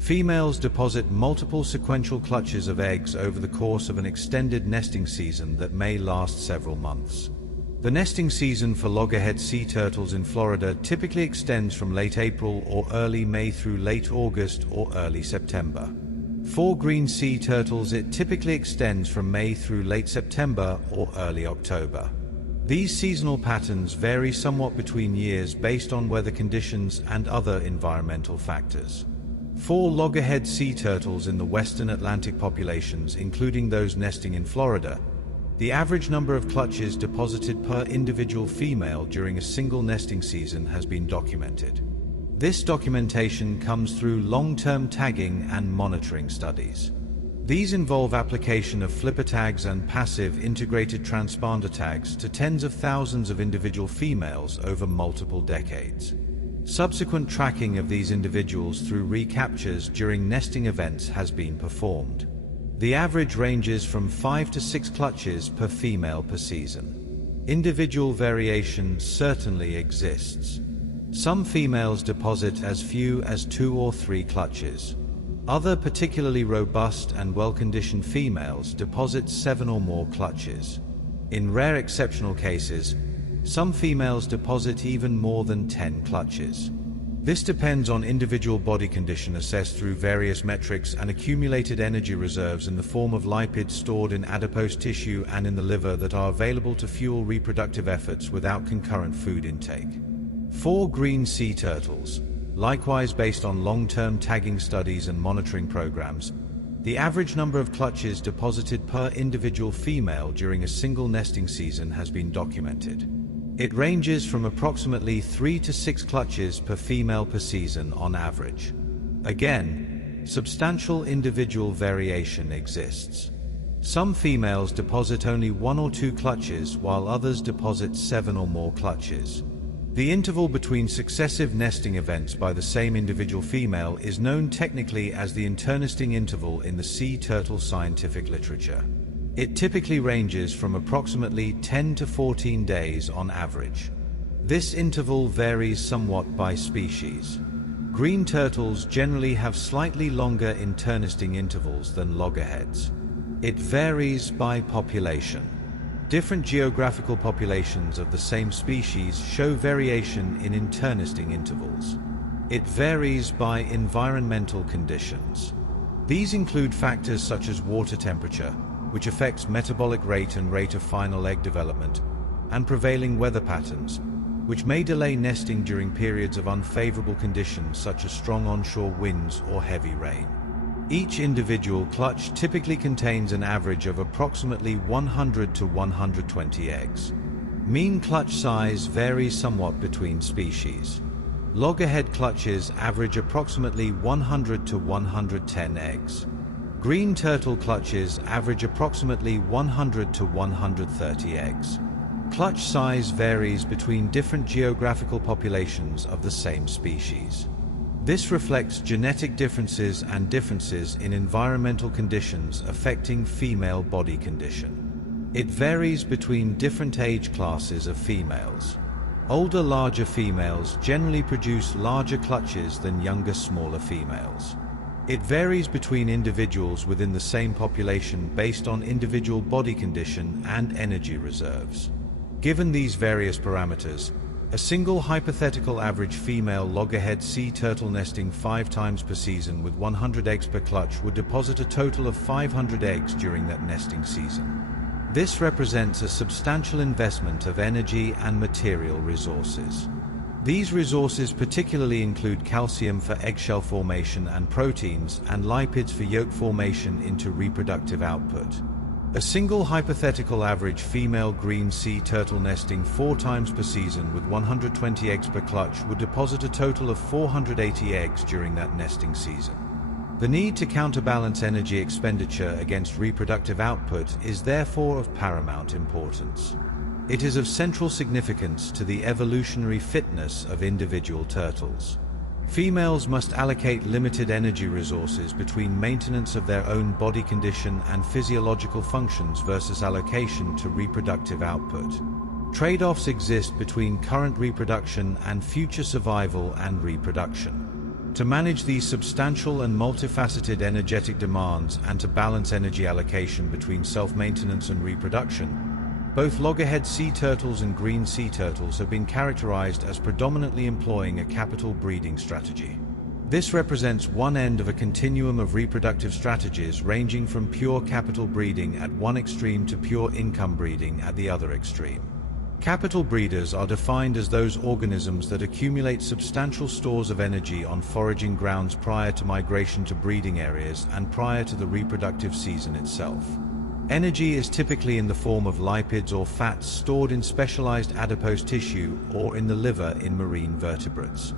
Females deposit multiple sequential clutches of eggs over the course of an extended nesting season that may last several months. The nesting season for loggerhead sea turtles in Florida typically extends from late April or early May through late August or early September. For green sea turtles, it typically extends from May through late September or early October. These seasonal patterns vary somewhat between years based on weather conditions and other environmental factors. For loggerhead sea turtles in the western Atlantic populations, including those nesting in Florida, the average number of clutches deposited per individual female during a single nesting season has been documented. This documentation comes through long-term tagging and monitoring studies. These involve application of flipper tags and passive integrated transponder tags to tens of thousands of individual females over multiple decades. Subsequent tracking of these individuals through recaptures during nesting events has been performed. The average ranges from 5 to 6 clutches per female per season. Individual variation certainly exists. Some females deposit as few as 2 or 3 clutches. Other particularly robust and well-conditioned females deposit 7 or more clutches. In rare exceptional cases, some females deposit even more than 10 clutches. This depends on individual body condition assessed through various metrics and accumulated energy reserves in the form of lipids stored in adipose tissue and in the liver that are available to fuel reproductive efforts without concurrent food intake. For green sea turtles, likewise based on long-term tagging studies and monitoring programs, the average number of clutches deposited per individual female during a single nesting season has been documented. It ranges from approximately 3 to 6 clutches per female per season on average. Again, substantial individual variation exists. Some females deposit only 1 or 2 clutches while others deposit 7 or more clutches. The interval between successive nesting events by the same individual female is known technically as the internesting interval in the sea turtle scientific literature. It typically ranges from approximately 10 to 14 days on average. This interval varies somewhat by species. Green turtles generally have slightly longer internesting intervals than loggerheads. It varies by population. Different geographical populations of the same species show variation in internesting intervals. It varies by environmental conditions. These include factors such as water temperature, which affects metabolic rate and rate of final egg development, and prevailing weather patterns, which may delay nesting during periods of unfavorable conditions such as strong onshore winds or heavy rain. Each individual clutch typically contains an average of approximately 100 to 120 eggs. Mean clutch size varies somewhat between species. Loggerhead clutches average approximately 100 to 110 eggs. Green turtle clutches average approximately 100 to 130 eggs. Clutch size varies between different geographical populations of the same species. This reflects genetic differences and differences in environmental conditions affecting female body condition. It varies between different age classes of females. Older, larger females generally produce larger clutches than younger, smaller females. It varies between individuals within the same population based on individual body condition and energy reserves. Given these various parameters, a single hypothetical average female loggerhead sea turtle nesting 5 times per season with 100 eggs per clutch would deposit a total of 500 eggs during that nesting season. This represents a substantial investment of energy and material resources. These resources particularly include calcium for eggshell formation and proteins, and lipids for yolk formation into reproductive output. A single hypothetical average female green sea turtle nesting 4 times per season with 120 eggs per clutch would deposit a total of 480 eggs during that nesting season. The need to counterbalance energy expenditure against reproductive output is therefore of paramount importance. It is of central significance to the evolutionary fitness of individual turtles. Females must allocate limited energy resources between maintenance of their own body condition and physiological functions versus allocation to reproductive output. Trade-offs exist between current reproduction and future survival and reproduction. To manage these substantial and multifaceted energetic demands and to balance energy allocation between self-maintenance and reproduction, both loggerhead sea turtles and green sea turtles have been characterized as predominantly employing a capital breeding strategy. This represents one end of a continuum of reproductive strategies ranging from pure capital breeding at one extreme to pure income breeding at the other extreme. Capital breeders are defined as those organisms that accumulate substantial stores of energy on foraging grounds prior to migration to breeding areas and prior to the reproductive season itself. Energy is typically in the form of lipids or fats stored in specialized adipose tissue or in the liver in marine vertebrates.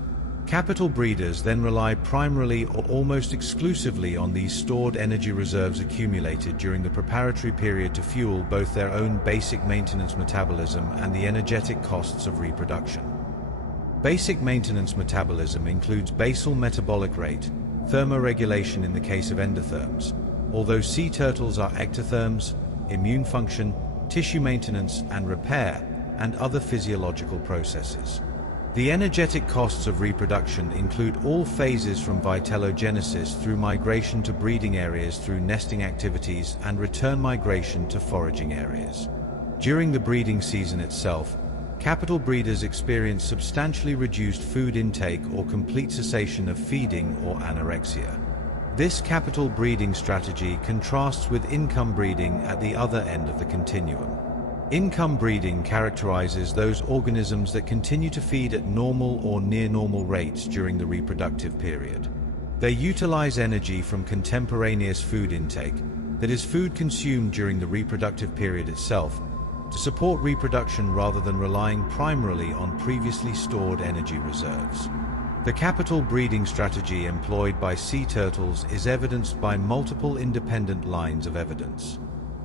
Capital breeders then rely primarily or almost exclusively on these stored energy reserves accumulated during the preparatory period to fuel both their own basic maintenance metabolism and the energetic costs of reproduction. Basic maintenance metabolism includes basal metabolic rate, thermoregulation in the case of endotherms, although sea turtles are ectotherms, immune function, tissue maintenance and repair, and other physiological processes. The energetic costs of reproduction include all phases from vitellogenesis through migration to breeding areas through nesting activities and return migration to foraging areas. During the breeding season itself, capital breeders experience substantially reduced food intake or complete cessation of feeding or anorexia. This capital breeding strategy contrasts with income breeding at the other end of the continuum. Income breeding characterizes those organisms that continue to feed at normal or near normal rates during the reproductive period. They utilize energy from contemporaneous food intake, that is, food consumed during the reproductive period itself, to support reproduction rather than relying primarily on previously stored energy reserves. The capital breeding strategy employed by sea turtles is evidenced by multiple independent lines of evidence.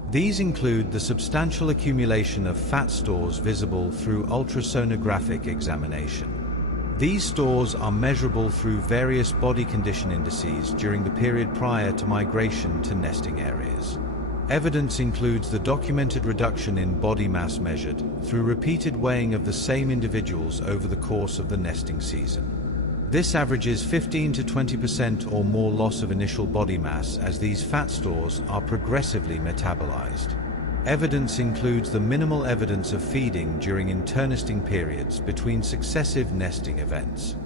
These include the substantial accumulation of fat stores visible through ultrasonographic examination. These stores are measurable through various body condition indices during the period prior to migration to nesting areas. Evidence includes the documented reduction in body mass measured through repeated weighing of the same individuals over the course of the nesting season. This averages 15 to 20% or more loss of initial body mass as these fat stores are progressively metabolized. Evidence includes the minimal evidence of feeding during internesting periods between successive nesting events.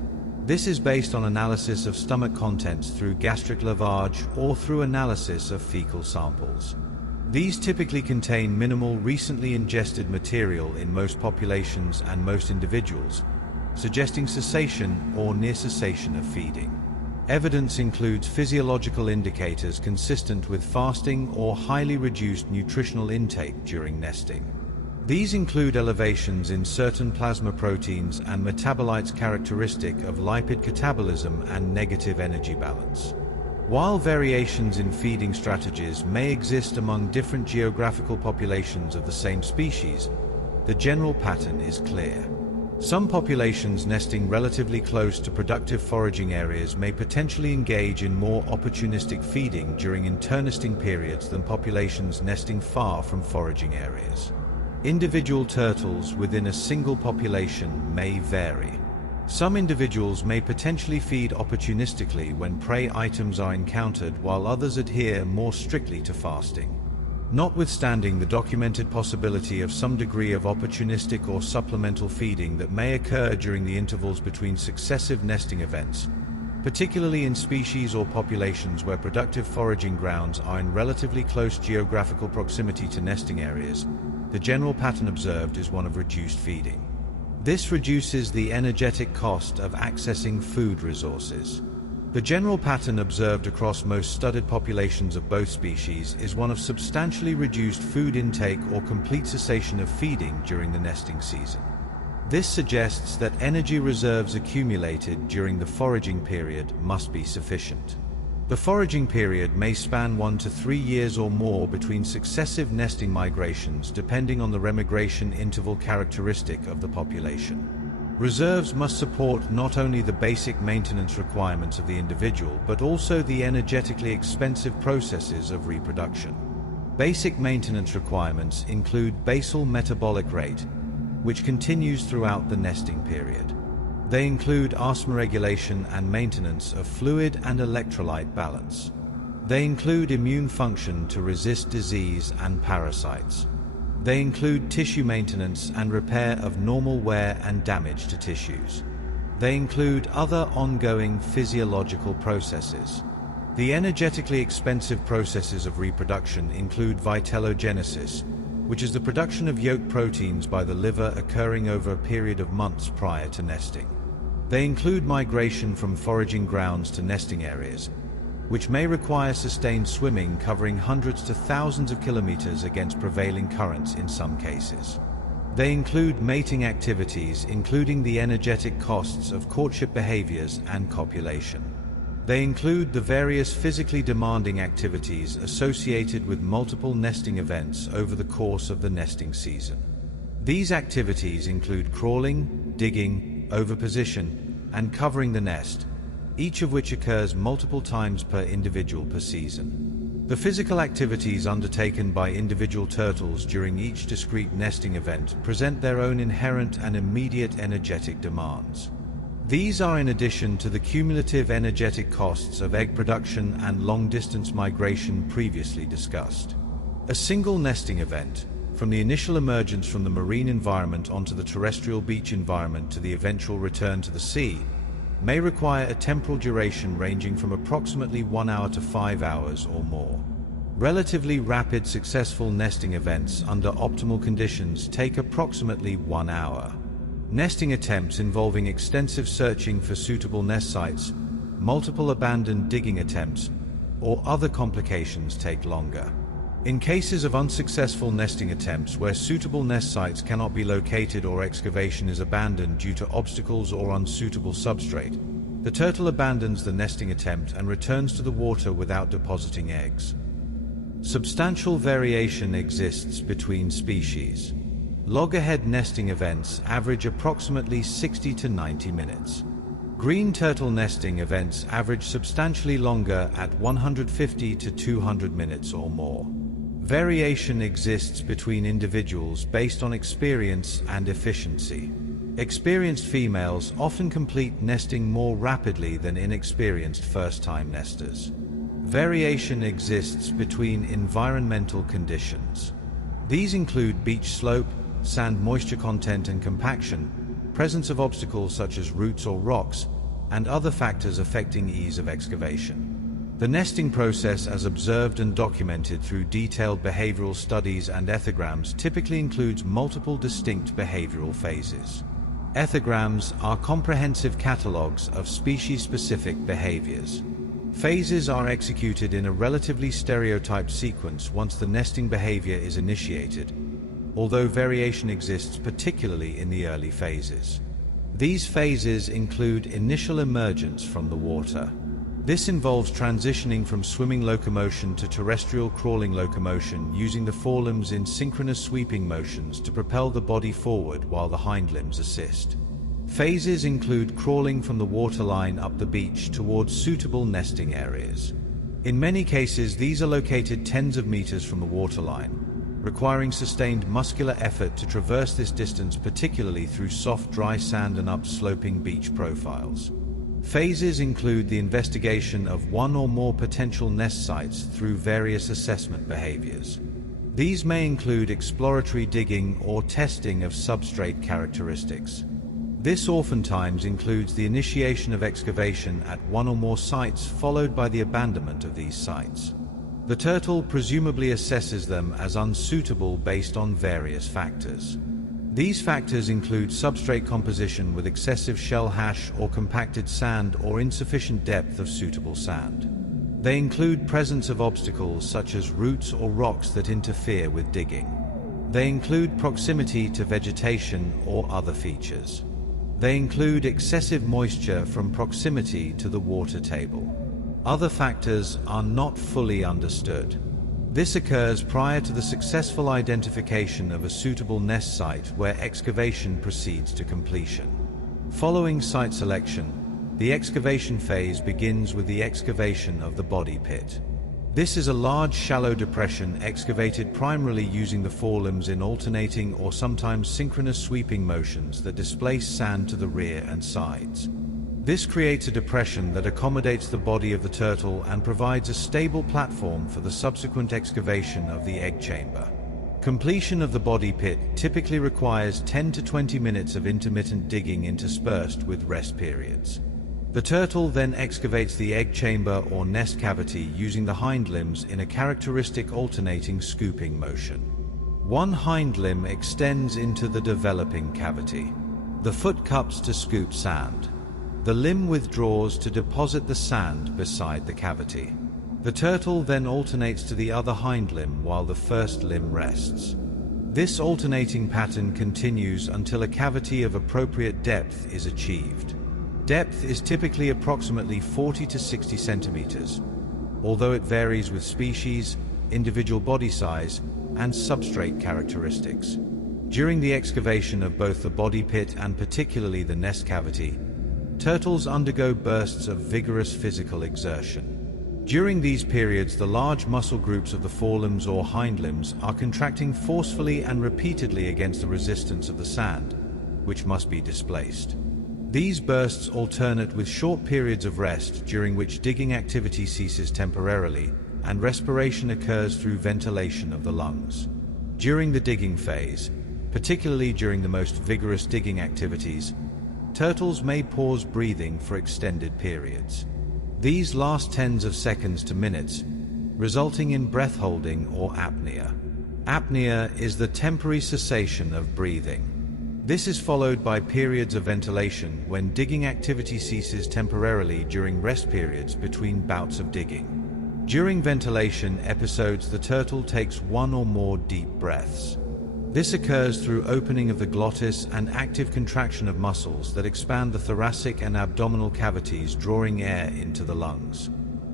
This is based on analysis of stomach contents through gastric lavage or through analysis of fecal samples. These typically contain minimal recently ingested material in most populations and most individuals, suggesting cessation or near cessation of feeding. Evidence includes physiological indicators consistent with fasting or highly reduced nutritional intake during nesting. These include elevations in certain plasma proteins and metabolites characteristic of lipid catabolism and negative energy balance. While variations in feeding strategies may exist among different geographical populations of the same species, the general pattern is clear. Some populations nesting relatively close to productive foraging areas may potentially engage in more opportunistic feeding during internesting periods than populations nesting far from foraging areas. Individual turtles within a single population may vary. Some individuals may potentially feed opportunistically when prey items are encountered, while others adhere more strictly to fasting. Notwithstanding the documented possibility of some degree of opportunistic or supplemental feeding that may occur during the intervals between successive nesting events, particularly in species or populations where productive foraging grounds are in relatively close geographical proximity to nesting areas, the general pattern observed is one of reduced feeding. This reduces the energetic cost of accessing food resources. The general pattern observed across most studied populations of both species is one of substantially reduced food intake or complete cessation of feeding during the nesting season. This suggests that energy reserves accumulated during the foraging period must be sufficient. The foraging period may span 1 to 3 years or more between successive nesting migrations, depending on the remigration interval characteristic of the population. Reserves must support not only the basic maintenance requirements of the individual, but also the energetically expensive processes of reproduction. Basic maintenance requirements include basal metabolic rate, which continues throughout the nesting period. They include osmoregulation and maintenance of fluid and electrolyte balance. They include immune function to resist disease and parasites. They include tissue maintenance and repair of normal wear and damage to tissues. They include other ongoing physiological processes. The energetically expensive processes of reproduction include vitellogenesis, which is the production of yolk proteins by the liver occurring over a period of months prior to nesting. They include migration from foraging grounds to nesting areas, which may require sustained swimming covering hundreds to thousands of kilometers against prevailing currents in some cases. They include mating activities, including the energetic costs of courtship behaviors and copulation. They include the various physically demanding activities associated with multiple nesting events over the course of the nesting season. These activities include crawling, digging, oviposition, and covering the nest, each of which occurs multiple times per individual per season. The physical activities undertaken by individual turtles during each discrete nesting event present their own inherent and immediate energetic demands. These are in addition to the cumulative energetic costs of egg production and long-distance migration previously discussed. A single nesting event, from the initial emergence from the marine environment onto the terrestrial beach environment to the eventual return to the sea, may require a temporal duration ranging from approximately 1 hour to 5 hours or more. Relatively rapid successful nesting events under optimal conditions take approximately 1 hour. Nesting attempts involving extensive searching for suitable nest sites, multiple abandoned digging attempts, or other complications take longer. In cases of unsuccessful nesting attempts where suitable nest sites cannot be located or excavation is abandoned due to obstacles or unsuitable substrate, the turtle abandons the nesting attempt and returns to the water without depositing eggs. Substantial variation exists between species. Loggerhead nesting events average approximately 60 to 90 minutes. Green turtle nesting events average substantially longer at 150 to 200 minutes or more. Variation exists between individuals based on experience and efficiency. Experienced females often complete nesting more rapidly than inexperienced first-time nesters. Variation exists between environmental conditions. These include beach slope, sand moisture content and compaction, presence of obstacles such as roots or rocks, and other factors affecting ease of excavation. The nesting process, as observed and documented through detailed behavioral studies and ethograms, typically includes multiple distinct behavioral phases. Ethograms are comprehensive catalogues of species-specific behaviors. Phases are executed in a relatively stereotyped sequence once the nesting behavior is initiated, although variation exists particularly in the early phases. These phases include initial emergence from the water. This involves transitioning from swimming locomotion to terrestrial crawling locomotion using the forelimbs in synchronous sweeping motions to propel the body forward while the hind limbs assist. Phases include crawling from the waterline up the beach towards suitable nesting areas. In many cases, these are located tens of meters from the waterline, requiring sustained muscular effort to traverse this distance, particularly through soft, dry sand and up-sloping beach profiles. Phases include the investigation of one or more potential nest sites through various assessment behaviors. These may include exploratory digging or testing of substrate characteristics. This oftentimes includes the initiation of excavation at one or more sites, followed by the abandonment of these sites. The turtle presumably assesses them as unsuitable based on various factors. These factors include substrate composition with excessive shell hash or compacted sand or insufficient depth of suitable sand. They include presence of obstacles such as roots or rocks that interfere with digging. They include proximity to vegetation or other features. They include excessive moisture from proximity to the water table. Other factors are not fully understood. This occurs prior to the successful identification of a suitable nest site where excavation proceeds to completion. Following site selection, the excavation phase begins with the excavation of the body pit. This is a large shallow depression excavated primarily using the forelimbs in alternating or sometimes synchronous sweeping motions that displace sand to the rear and sides. This creates a depression that accommodates the body of the turtle and provides a stable platform for the subsequent excavation of the egg chamber. Completion of the body pit typically requires 10 to 20 minutes of intermittent digging interspersed with rest periods. The turtle then excavates the egg chamber or nest cavity using the hind limbs in a characteristic alternating scooping motion. One hind limb extends into the developing cavity. The foot cups to scoop sand. The limb withdraws to deposit the sand beside the cavity. The turtle then alternates to the other hind limb while the first limb rests. This alternating pattern continues until a cavity of appropriate depth is achieved. Depth is typically approximately 40 to 60 centimeters, although it varies with species, individual body size, and substrate characteristics. During the excavation of both the body pit and particularly the nest cavity, turtles undergo bursts of vigorous physical exertion. During these periods, the large muscle groups of the forelimbs or hindlimbs are contracting forcefully and repeatedly against the resistance of the sand, which must be displaced. These bursts alternate with short periods of rest during which digging activity ceases temporarily and respiration occurs through ventilation of the lungs. During the digging phase, particularly during the most vigorous digging activities, turtles may pause breathing for extended periods. These last tens of seconds to minutes, resulting in breath holding or apnea. Apnea is the temporary cessation of breathing. This is followed by periods of ventilation when digging activity ceases temporarily during rest periods between bouts of digging. During ventilation episodes, the turtle takes one or more deep breaths. This occurs through opening of the glottis and active contraction of muscles that expand the thoracic and abdominal cavities, drawing air into the lungs.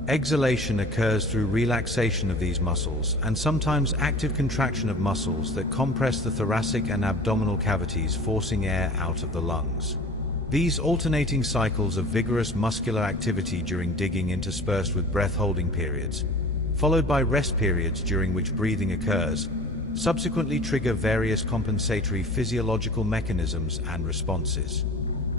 Exhalation occurs through relaxation of these muscles and sometimes active contraction of muscles that compress the thoracic and abdominal cavities, forcing air out of the lungs. These alternating cycles of vigorous muscular activity during digging interspersed with breath-holding periods, followed by rest periods during which breathing occurs, subsequently trigger various compensatory physiological mechanisms and responses.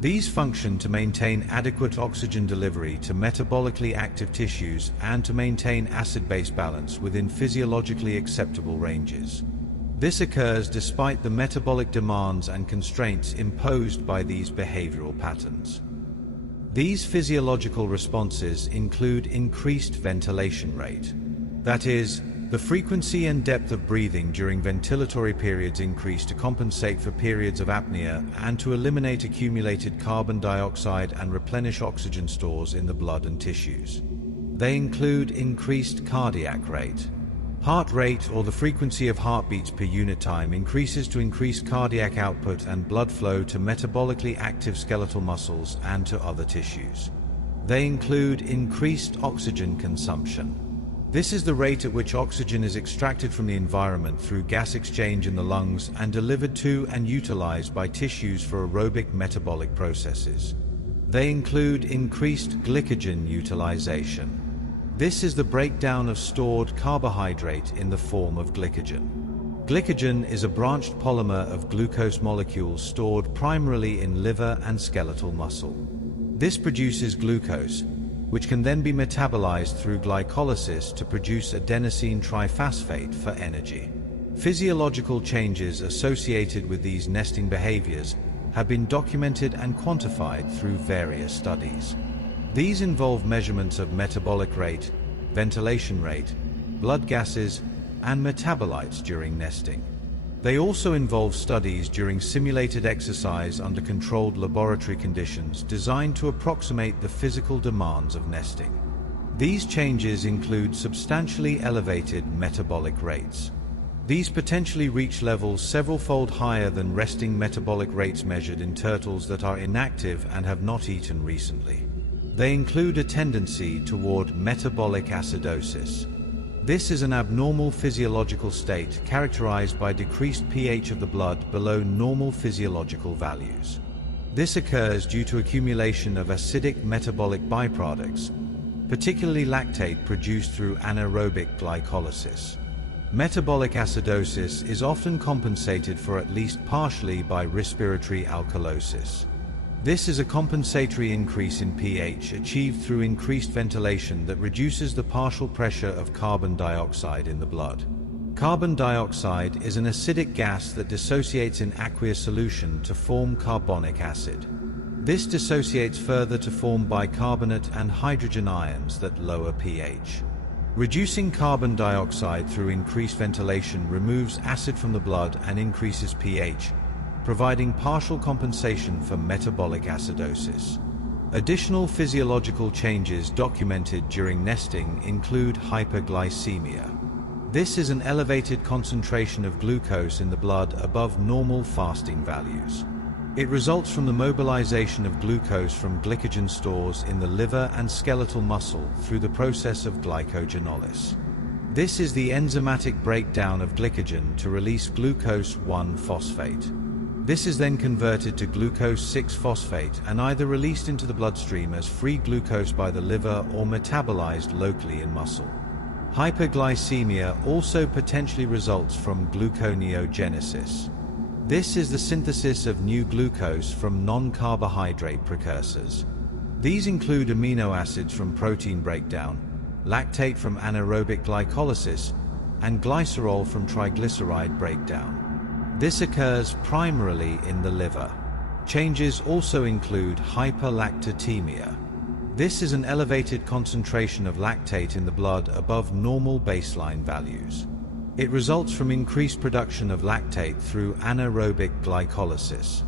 These function to maintain adequate oxygen delivery to metabolically active tissues and to maintain acid-base balance within physiologically acceptable ranges. This occurs despite the metabolic demands and constraints imposed by these behavioral patterns. These physiological responses include increased ventilation rate. That is, the frequency and depth of breathing during ventilatory periods increase to compensate for periods of apnea and to eliminate accumulated carbon dioxide and replenish oxygen stores in the blood and tissues. They include increased cardiac rate. Heart rate, or the frequency of heartbeats per unit time, increases to increase cardiac output and blood flow to metabolically active skeletal muscles and to other tissues. They include increased oxygen consumption. This is the rate at which oxygen is extracted from the environment through gas exchange in the lungs and delivered to and utilized by tissues for aerobic metabolic processes. They include increased glycogen utilization. This is the breakdown of stored carbohydrate in the form of glycogen. Glycogen is a branched polymer of glucose molecules stored primarily in liver and skeletal muscle. This produces glucose, which can then be metabolized through glycolysis to produce adenosine triphosphate for energy. Physiological changes associated with these nesting behaviors have been documented and quantified through various studies. These involve measurements of metabolic rate, ventilation rate, blood gases, and metabolites during nesting. They also involve studies during simulated exercise under controlled laboratory conditions designed to approximate the physical demands of nesting. These changes include substantially elevated metabolic rates. These potentially reach levels several-fold higher than resting metabolic rates measured in turtles that are inactive and have not eaten recently. They include a tendency toward metabolic acidosis. This is an abnormal physiological state characterized by decreased pH of the blood below normal physiological values. This occurs due to accumulation of acidic metabolic byproducts, particularly lactate produced through anaerobic glycolysis. Metabolic acidosis is often compensated for at least partially by respiratory alkalosis. This is a compensatory increase in pH achieved through increased ventilation that reduces the partial pressure of carbon dioxide in the blood. Carbon dioxide is an acidic gas that dissociates in aqueous solution to form carbonic acid. This dissociates further to form bicarbonate and hydrogen ions that lower pH. Reducing carbon dioxide through increased ventilation removes acid from the blood and increases pH, providing partial compensation for metabolic acidosis. Additional physiological changes documented during nesting include hyperglycemia. This is an elevated concentration of glucose in the blood above normal fasting values. It results from the mobilization of glucose from glycogen stores in the liver and skeletal muscle through the process of glycogenolysis. This is the enzymatic breakdown of glycogen to release glucose 1-phosphate. This is then converted to glucose 6-phosphate and either released into the bloodstream as free glucose by the liver or metabolized locally in muscle. Hyperglycemia also potentially results from gluconeogenesis. This is the synthesis of new glucose from non-carbohydrate precursors. These include amino acids from protein breakdown, lactate from anaerobic glycolysis, and glycerol from triglyceride breakdown. This occurs primarily in the liver. Changes also include hyperlactatemia. This is an elevated concentration of lactate in the blood above normal baseline values. It results from increased production of lactate through anaerobic glycolysis.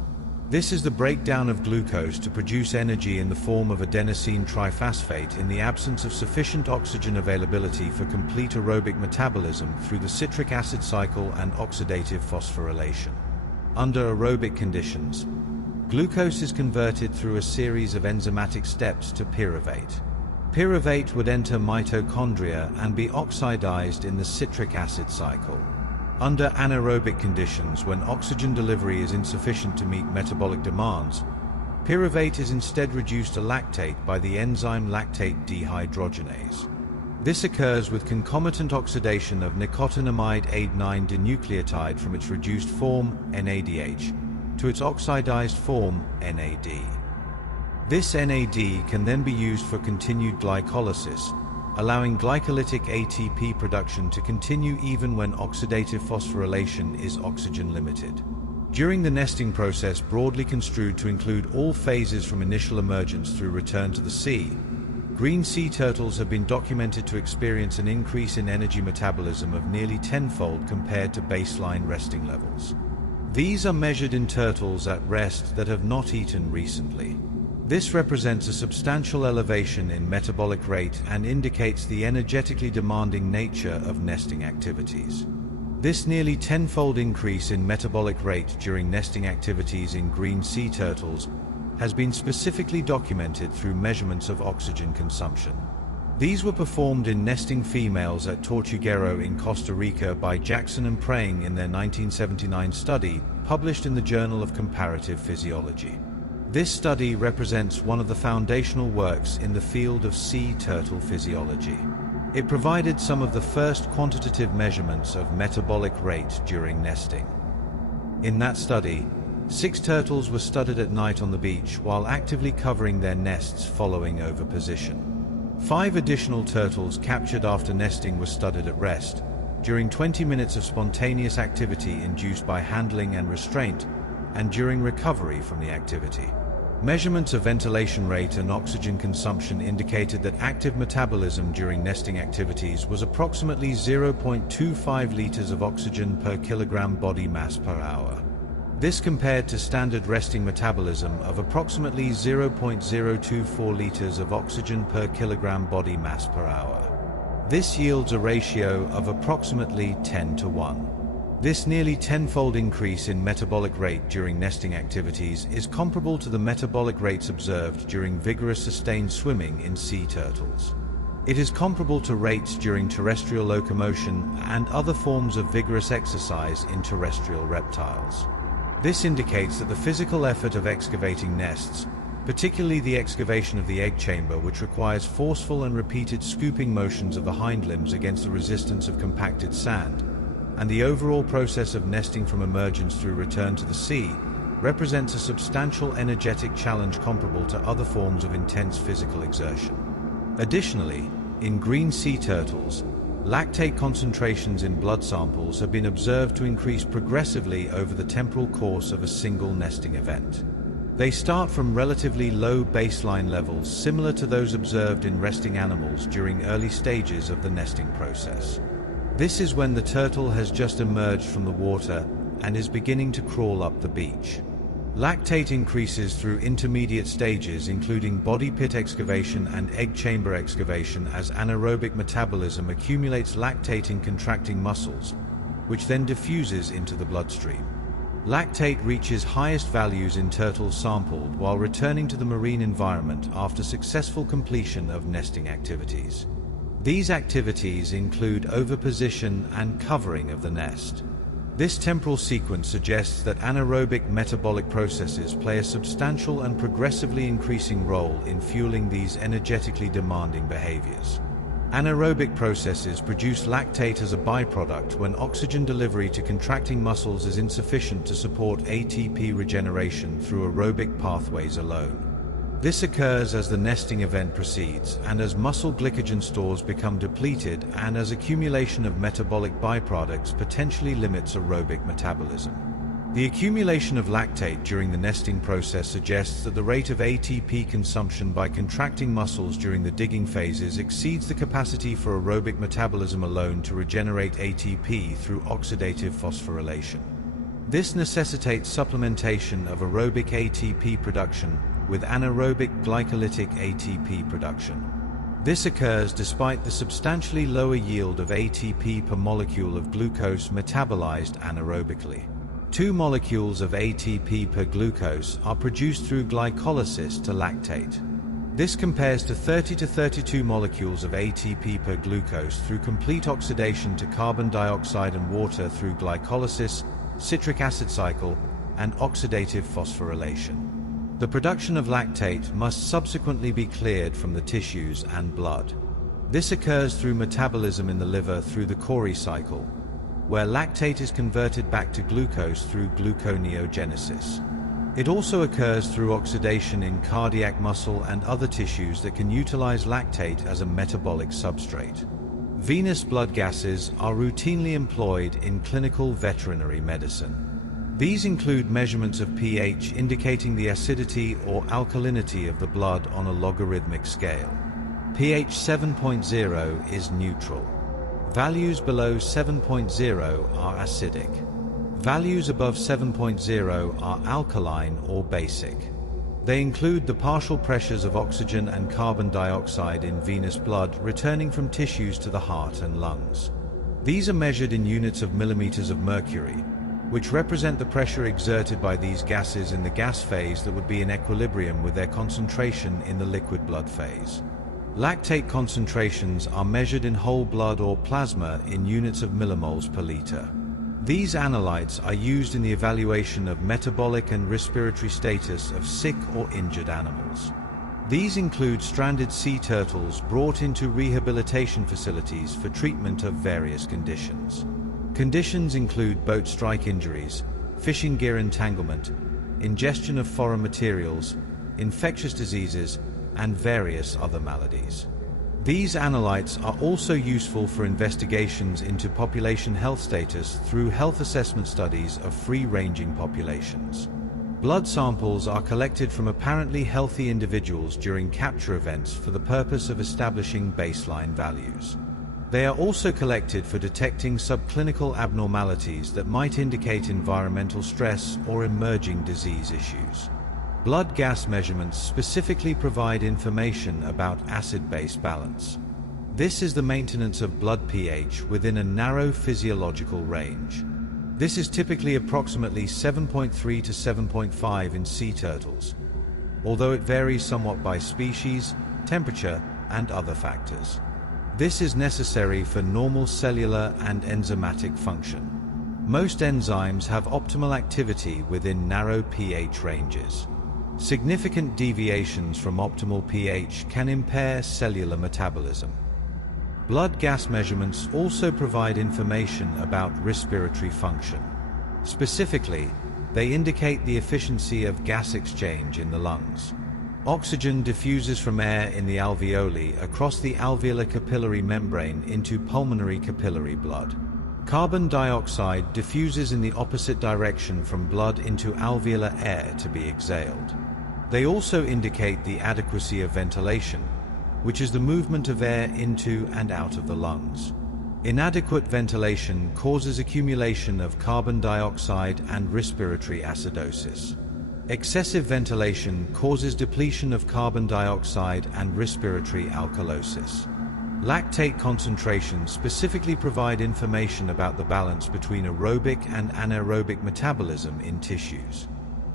This is the breakdown of glucose to produce energy in the form of adenosine triphosphate in the absence of sufficient oxygen availability for complete aerobic metabolism through the citric acid cycle and oxidative phosphorylation. Under aerobic conditions, glucose is converted through a series of enzymatic steps to pyruvate. Pyruvate would enter mitochondria and be oxidized in the citric acid cycle. Under anaerobic conditions, when oxygen delivery is insufficient to meet metabolic demands, pyruvate is instead reduced to lactate by the enzyme lactate dehydrogenase. This occurs with concomitant oxidation of nicotinamide adenine dinucleotide from its reduced form, NADH, to its oxidized form, NAD. This NAD can then be used for continued glycolysis, allowing glycolytic ATP production to continue even when oxidative phosphorylation is oxygen limited. During the nesting process, broadly construed to include all phases from initial emergence through return to the sea, green sea turtles have been documented to experience an increase in energy metabolism of nearly tenfold compared to baseline resting levels. These are measured in turtles at rest that have not eaten recently. This represents a substantial elevation in metabolic rate and indicates the energetically demanding nature of nesting activities. This nearly tenfold increase in metabolic rate during nesting activities in green sea turtles has been specifically documented through measurements of oxygen consumption. These were performed in nesting females at Tortuguero in Costa Rica by Jackson and Prange in their 1979 study, published in the Journal of Comparative Physiology. This study represents one of the foundational works in the field of sea turtle physiology. It provided some of the first quantitative measurements of metabolic rate during nesting. In that study, 6 turtles were studied at night on the beach while actively covering their nests following oviposition. 5 additional turtles captured after nesting were studied at rest, during 20 minutes of spontaneous activity induced by handling and restraint, and during recovery from the activity. Measurements of ventilation rate and oxygen consumption indicated that active metabolism during nesting activities was approximately 0.25 liters of oxygen per kilogram body mass per hour. This compared to standard resting metabolism of approximately 0.024 liters of oxygen per kilogram body mass per hour. This yields a ratio of approximately 10:1. This nearly tenfold increase in metabolic rate during nesting activities is comparable to the metabolic rates observed during vigorous sustained swimming in sea turtles. It is comparable to rates during terrestrial locomotion and other forms of vigorous exercise in terrestrial reptiles. This indicates that the physical effort of excavating nests, particularly the excavation of the egg chamber, which requires forceful and repeated scooping motions of the hind limbs against the resistance of compacted sand, and the overall process of nesting from emergence through return to the sea, represents a substantial energetic challenge comparable to other forms of intense physical exertion. Additionally, in green sea turtles, lactate concentrations in blood samples have been observed to increase progressively over the temporal course of a single nesting event. They start from relatively low baseline levels similar to those observed in resting animals during early stages of the nesting process. This is when the turtle has just emerged from the water and is beginning to crawl up the beach. Lactate increases through intermediate stages including body pit excavation and egg chamber excavation as anaerobic metabolism accumulates lactate in contracting muscles, which then diffuses into the bloodstream. Lactate reaches highest values in turtles sampled while returning to the marine environment after successful completion of nesting activities. These activities include oviposition and covering of the nest. This temporal sequence suggests that anaerobic metabolic processes play a substantial and progressively increasing role in fueling these energetically demanding behaviors. Anaerobic processes produce lactate as a byproduct when oxygen delivery to contracting muscles is insufficient to support ATP regeneration through aerobic pathways alone. This occurs as the nesting event proceeds and as muscle glycogen stores become depleted and as accumulation of metabolic byproducts potentially limits aerobic metabolism. The accumulation of lactate during the nesting process suggests that the rate of ATP consumption by contracting muscles during the digging phases exceeds the capacity for aerobic metabolism alone to regenerate ATP through oxidative phosphorylation. This necessitates supplementation of aerobic ATP production with anaerobic glycolytic ATP production. This occurs despite the substantially lower yield of ATP per molecule of glucose metabolized anaerobically. 2 molecules of ATP per glucose are produced through glycolysis to lactate. This compares to 30 to 32 molecules of ATP per glucose through complete oxidation to carbon dioxide and water through glycolysis, citric acid cycle, and oxidative phosphorylation. The production of lactate must subsequently be cleared from the tissues and blood. This occurs through metabolism in the liver through the Cori cycle, where lactate is converted back to glucose through gluconeogenesis. It also occurs through oxidation in cardiac muscle and other tissues that can utilize lactate as a metabolic substrate. Venous blood gases are routinely employed in clinical veterinary medicine. These include measurements of pH indicating the acidity or alkalinity of the blood on a logarithmic scale. pH 7.0 is neutral. Values below 7.0 are acidic. Values above 7.0 are alkaline or basic. They include the partial pressures of oxygen and carbon dioxide in venous blood returning from tissues to the heart and lungs. These are measured in units of millimeters of mercury, which represent the pressure exerted by these gases in the gas phase that would be in equilibrium with their concentration in the liquid blood phase. Lactate concentrations are measured in whole blood or plasma in units of millimoles per liter. These analytes are used in the evaluation of metabolic and respiratory status of sick or injured animals. These include stranded sea turtles brought into rehabilitation facilities for treatment of various conditions. Conditions include boat strike injuries, fishing gear entanglement, ingestion of foreign materials, infectious diseases, and various other maladies. These analytes are also useful for investigations into population health status through health assessment studies of free-ranging populations. Blood samples are collected from apparently healthy individuals during capture events for the purpose of establishing baseline values. They are also collected for detecting subclinical abnormalities that might indicate environmental stress or emerging disease issues. Blood gas measurements specifically provide information about acid-base balance. This is the maintenance of blood pH within a narrow physiological range. This is typically approximately 7.3 to 7.5 in sea turtles, although it varies somewhat by species, temperature, and other factors. This is necessary for normal cellular and enzymatic function. Most enzymes have optimal activity within narrow pH ranges. Significant deviations from optimal pH can impair cellular metabolism. Blood gas measurements also provide information about respiratory function. Specifically, they indicate the efficiency of gas exchange in the lungs. Oxygen diffuses from air in the alveoli across the alveolar capillary membrane into pulmonary capillary blood. Carbon dioxide diffuses in the opposite direction from blood into alveolar air to be exhaled. They also indicate the adequacy of ventilation, which is the movement of air into and out of the lungs. Inadequate ventilation causes accumulation of carbon dioxide and respiratory acidosis. Excessive ventilation causes depletion of carbon dioxide and respiratory alkalosis. Lactate concentrations specifically provide information about the balance between aerobic and anaerobic metabolism in tissues.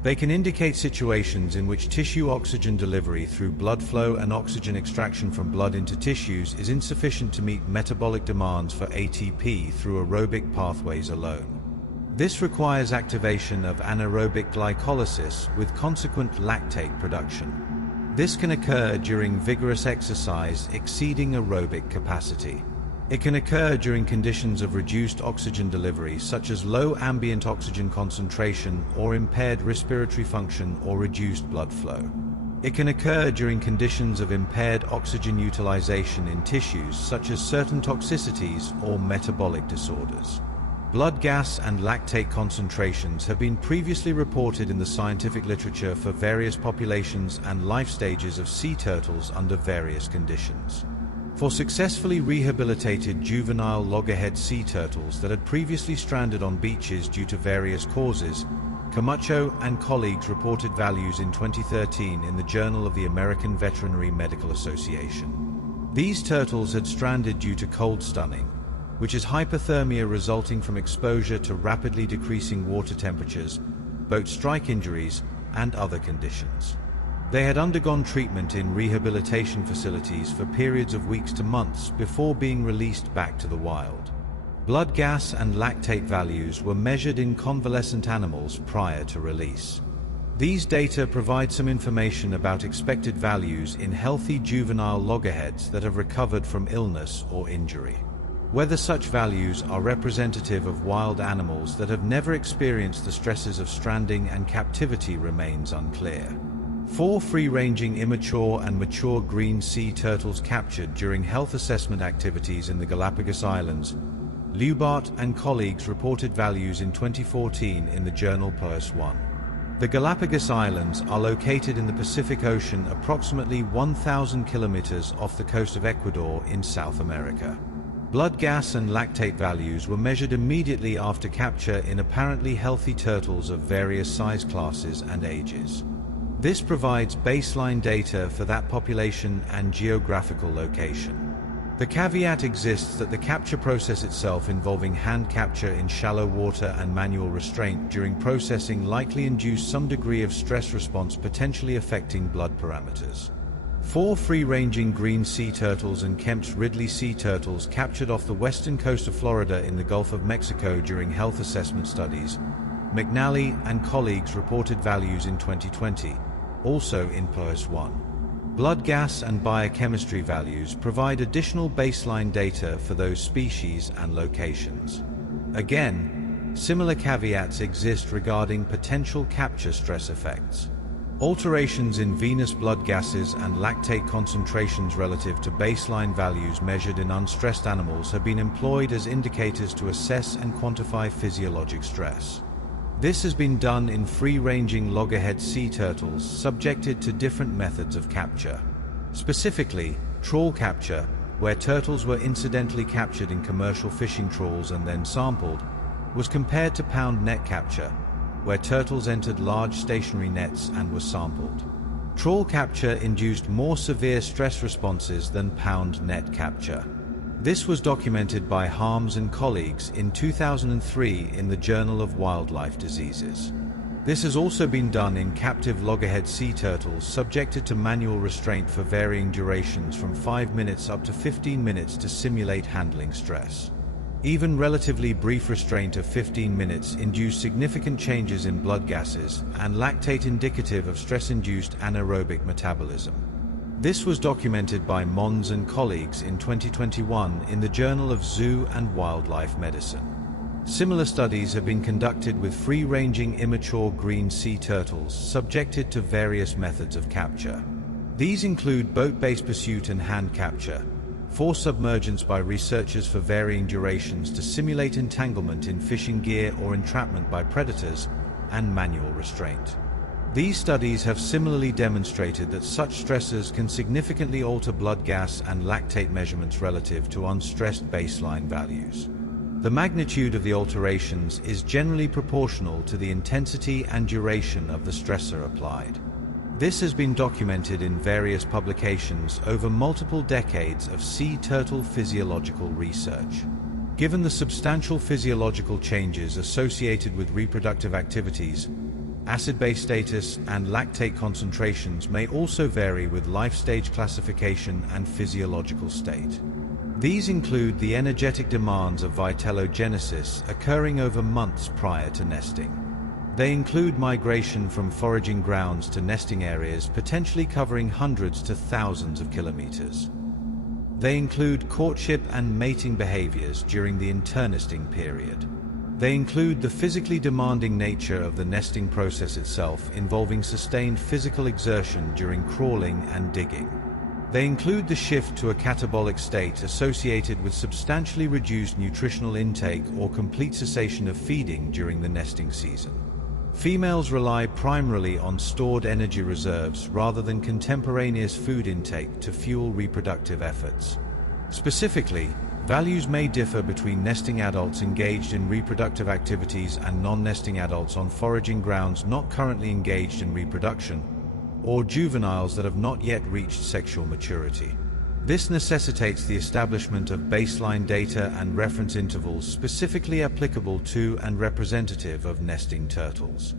They can indicate situations in which tissue oxygen delivery through blood flow and oxygen extraction from blood into tissues is insufficient to meet metabolic demands for ATP through aerobic pathways alone. This requires activation of anaerobic glycolysis with consequent lactate production. This can occur during vigorous exercise exceeding aerobic capacity. It can occur during conditions of reduced oxygen delivery, such as low ambient oxygen concentration or impaired respiratory function or reduced blood flow. It can occur during conditions of impaired oxygen utilization in tissues, such as certain toxicities or metabolic disorders. Blood gas and lactate concentrations have been previously reported in the scientific literature for various populations and life stages of sea turtles under various conditions. For successfully rehabilitated juvenile loggerhead sea turtles that had previously stranded on beaches due to various causes, Camacho and colleagues reported values in 2013 in the Journal of the American Veterinary Medical Association. These turtles had stranded due to cold stunning, which is hypothermia resulting from exposure to rapidly decreasing water temperatures, boat strike injuries, and other conditions. They had undergone treatment in rehabilitation facilities for periods of weeks to months before being released back to the wild. Blood gas and lactate values were measured in convalescent animals prior to release. These data provide some information about expected values in healthy juvenile loggerheads that have recovered from illness or injury. Whether such values are representative of wild animals that have never experienced the stresses of stranding and captivity remains unclear. 4 free-ranging immature and mature green sea turtles captured during health assessment activities in the Galapagos Islands. Lubart and colleagues reported values in 2014 in the journal PLOS One. The Galapagos Islands are located in the Pacific Ocean, approximately 1,000 kilometers off the coast of Ecuador in South America. Blood gas and lactate values were measured immediately after capture in apparently healthy turtles of various size classes and ages. This provides baseline data for that population and geographical location. The caveat exists that the capture process itself, involving hand capture in shallow water and manual restraint during processing, likely induced some degree of stress response, potentially affecting blood parameters. 4 free-ranging green sea turtles and Kemp's Ridley sea turtles captured off the western coast of Florida in the Gulf of Mexico during health assessment studies. McNally and colleagues reported values in 2020, also in PLOS One. Blood gas and biochemistry values provide additional baseline data for those species and locations. Again, similar caveats exist regarding potential capture stress effects. Alterations in venous blood gases and lactate concentrations relative to baseline values measured in unstressed animals have been employed as indicators to assess and quantify physiologic stress. This has been done in free-ranging loggerhead sea turtles subjected to different methods of capture. Specifically, trawl capture, where turtles were incidentally captured in commercial fishing trawls and then sampled, was compared to pound net capture, where turtles entered large stationary nets and were sampled. Trawl capture induced more severe stress responses than pound net capture. This was documented by Harms and colleagues in 2003 in the Journal of Wildlife Diseases. This has also been done in captive loggerhead sea turtles subjected to manual restraint for varying durations from 5 minutes up to 15 minutes to simulate handling stress. Even relatively brief restraint of 15 minutes induced significant changes in blood gases and lactate indicative of stress-induced anaerobic metabolism. This was documented by Mons and colleagues in 2021 in the Journal of Zoo and Wildlife Medicine. Similar studies have been conducted with free-ranging immature green sea turtles subjected to various methods of capture. These include boat-based pursuit and hand capture, forced submergence by researchers for varying durations to simulate entanglement in fishing gear or entrapment by predators, and manual restraint. These studies have similarly demonstrated that such stressors can significantly alter blood gas and lactate measurements relative to unstressed baseline values. The magnitude of the alterations is generally proportional to the intensity and duration of the stressor applied. This has been documented in various publications over multiple decades of sea turtle physiological research. Given the substantial physiological changes associated with reproductive activities, acid-base status and lactate concentrations may also vary with life stage classification and physiological state. These include the energetic demands of vitellogenesis occurring over months prior to nesting. They include migration from foraging grounds to nesting areas, potentially covering hundreds to thousands of kilometers. They include courtship and mating behaviors during the internesting period. They include the physically demanding nature of the nesting process itself, involving sustained physical exertion during crawling and digging. They include the shift to a catabolic state associated with substantially reduced nutritional intake or complete cessation of feeding during the nesting season. Females rely primarily on stored energy reserves rather than contemporaneous food intake to fuel reproductive efforts. Specifically, values may differ between nesting adults engaged in reproductive activities and non-nesting adults on foraging grounds not currently engaged in reproduction, or juveniles that have not yet reached sexual maturity. This necessitates the establishment of baseline data and reference intervals specifically applicable to and representative of nesting turtles.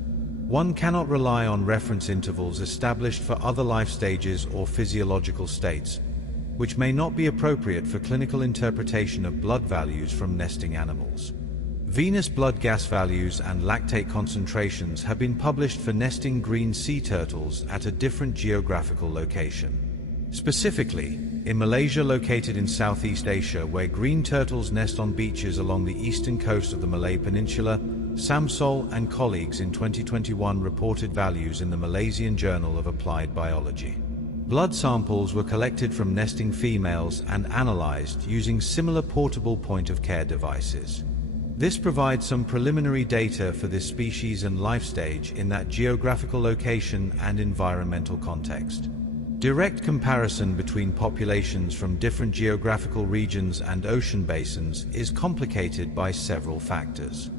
One cannot rely on reference intervals established for other life stages or physiological states, which may not be appropriate for clinical interpretation of blood values from nesting animals. Venous blood gas values and lactate concentrations have been published for nesting green sea turtles at a different geographical location. Specifically, in Malaysia, located in Southeast Asia, where green turtles nest on beaches along the eastern coast of the Malay Peninsula, Samsol and colleagues in 2021 reported values in the Malaysian Journal of Applied Biology. Blood samples were collected from nesting females and analyzed using similar portable point-of-care devices. This provides some preliminary data for this species and life stage in that geographical location and environmental context. Direct comparison between populations from different geographical regions and ocean basins is complicated by several factors.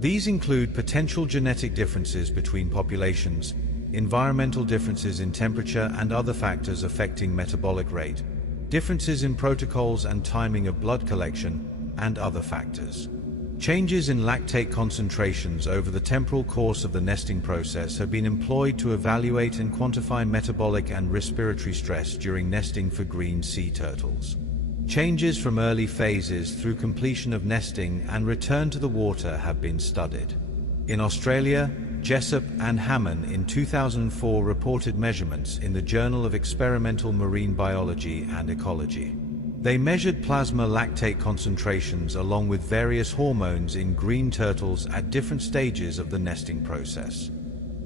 These include potential genetic differences between populations, environmental differences in temperature and other factors affecting metabolic rate, differences in protocols and timing of blood collection, and other factors. Changes in lactate concentrations over the temporal course of the nesting process have been employed to evaluate and quantify metabolic and respiratory stress during nesting for green sea turtles. Changes from early phases through completion of nesting and return to the water have been studied. In Australia, Jessup and Hammond in 2004 reported measurements in the Journal of Experimental Marine Biology and Ecology. They measured plasma lactate concentrations along with various hormones in green turtles at different stages of the nesting process.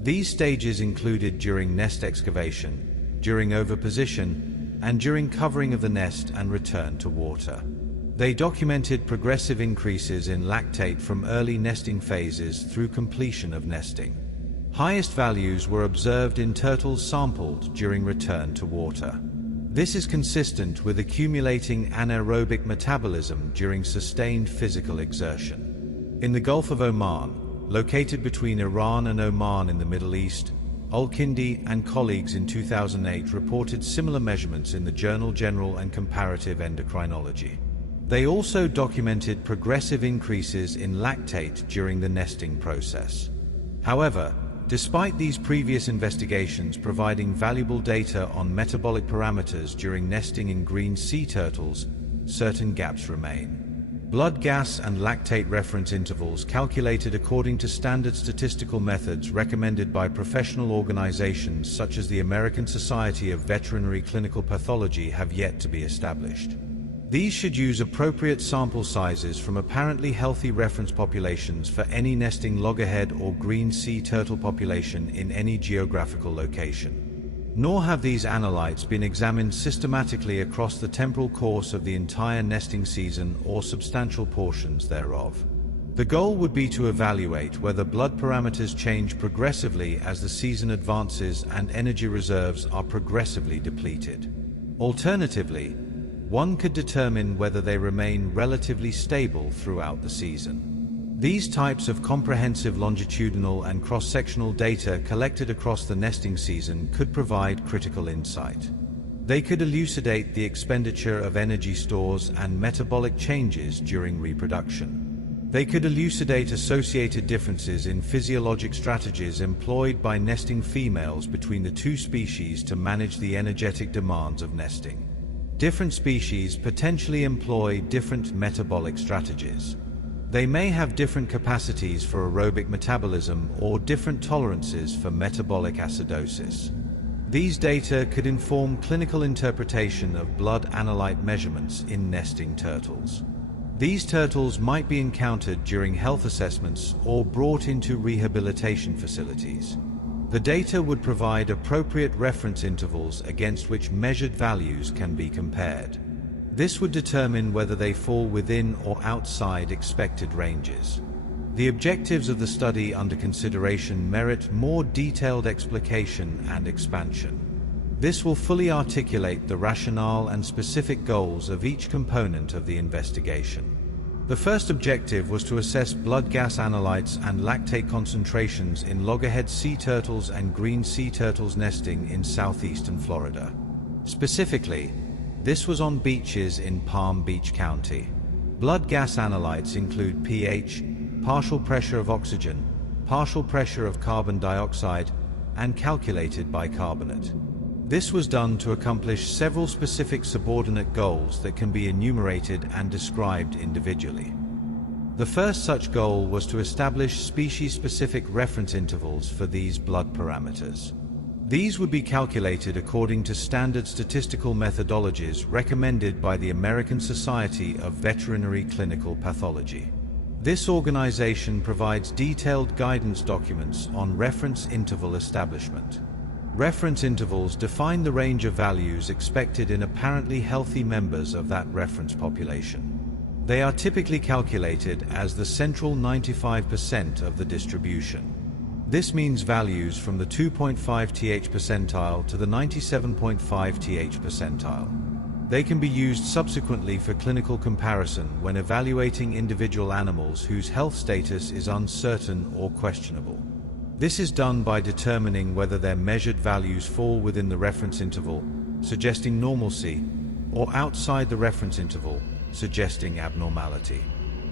These stages included during nest excavation, during oviposition, and during covering of the nest and return to water. They documented progressive increases in lactate from early nesting phases through completion of nesting. Highest values were observed in turtles sampled during return to water. This is consistent with accumulating anaerobic metabolism during sustained physical exertion. In the Gulf of Oman, located between Iran and Oman in the Middle East, Ulkindi and colleagues in 2008 reported similar measurements in the journal General and Comparative Endocrinology. They also documented progressive increases in lactate during the nesting process. However, despite these previous investigations providing valuable data on metabolic parameters during nesting in green sea turtles, certain gaps remain. Blood gas and lactate reference intervals calculated according to standard statistical methods recommended by professional organizations such as the American Society of Veterinary Clinical Pathology have yet to be established. These should use appropriate sample sizes from apparently healthy reference populations for any nesting loggerhead or green sea turtle population in any geographical location. Nor have these analytes been examined systematically across the temporal course of the entire nesting season or substantial portions thereof. The goal would be to evaluate whether blood parameters change progressively as the season advances and energy reserves are progressively depleted. Alternatively, one could determine whether they remain relatively stable throughout the season. These types of comprehensive longitudinal and cross-sectional data collected across the nesting season could provide critical insight. They could elucidate the expenditure of energy stores and metabolic changes during reproduction. They could elucidate associated differences in physiologic strategies employed by nesting females between the two species to manage the energetic demands of nesting. Different species potentially employ different metabolic strategies. They may have different capacities for aerobic metabolism or different tolerances for metabolic acidosis. These data could inform clinical interpretation of blood analyte measurements in nesting turtles. These turtles might be encountered during health assessments or brought into rehabilitation facilities. The data would provide appropriate reference intervals against which measured values can be compared. This would determine whether they fall within or outside expected ranges. The objectives of the study under consideration merit more detailed explication and expansion. This will fully articulate the rationale and specific goals of each component of the investigation. The first objective was to assess blood gas analytes and lactate concentrations in loggerhead sea turtles and green sea turtles nesting in southeastern Florida. Specifically, this was on beaches in Palm Beach County. Blood gas analytes include pH, partial pressure of oxygen, partial pressure of carbon dioxide, and calculated bicarbonate. This was done to accomplish several specific subordinate goals that can be enumerated and described individually. The first such goal was to establish species-specific reference intervals for these blood parameters. These would be calculated according to standard statistical methodologies recommended by the American Society of Veterinary Clinical Pathology. This organization provides detailed guidance documents on reference interval establishment. Reference intervals define the range of values expected in apparently healthy members of that reference population. They are typically calculated as the central 95% of the distribution. This means values from the 2.5 th percentile to the 97.5 th percentile. They can be used subsequently for clinical comparison when evaluating individual animals whose health status is uncertain or questionable. This is done by determining whether their measured values fall within the reference interval, suggesting normalcy, or outside the reference interval, suggesting abnormality.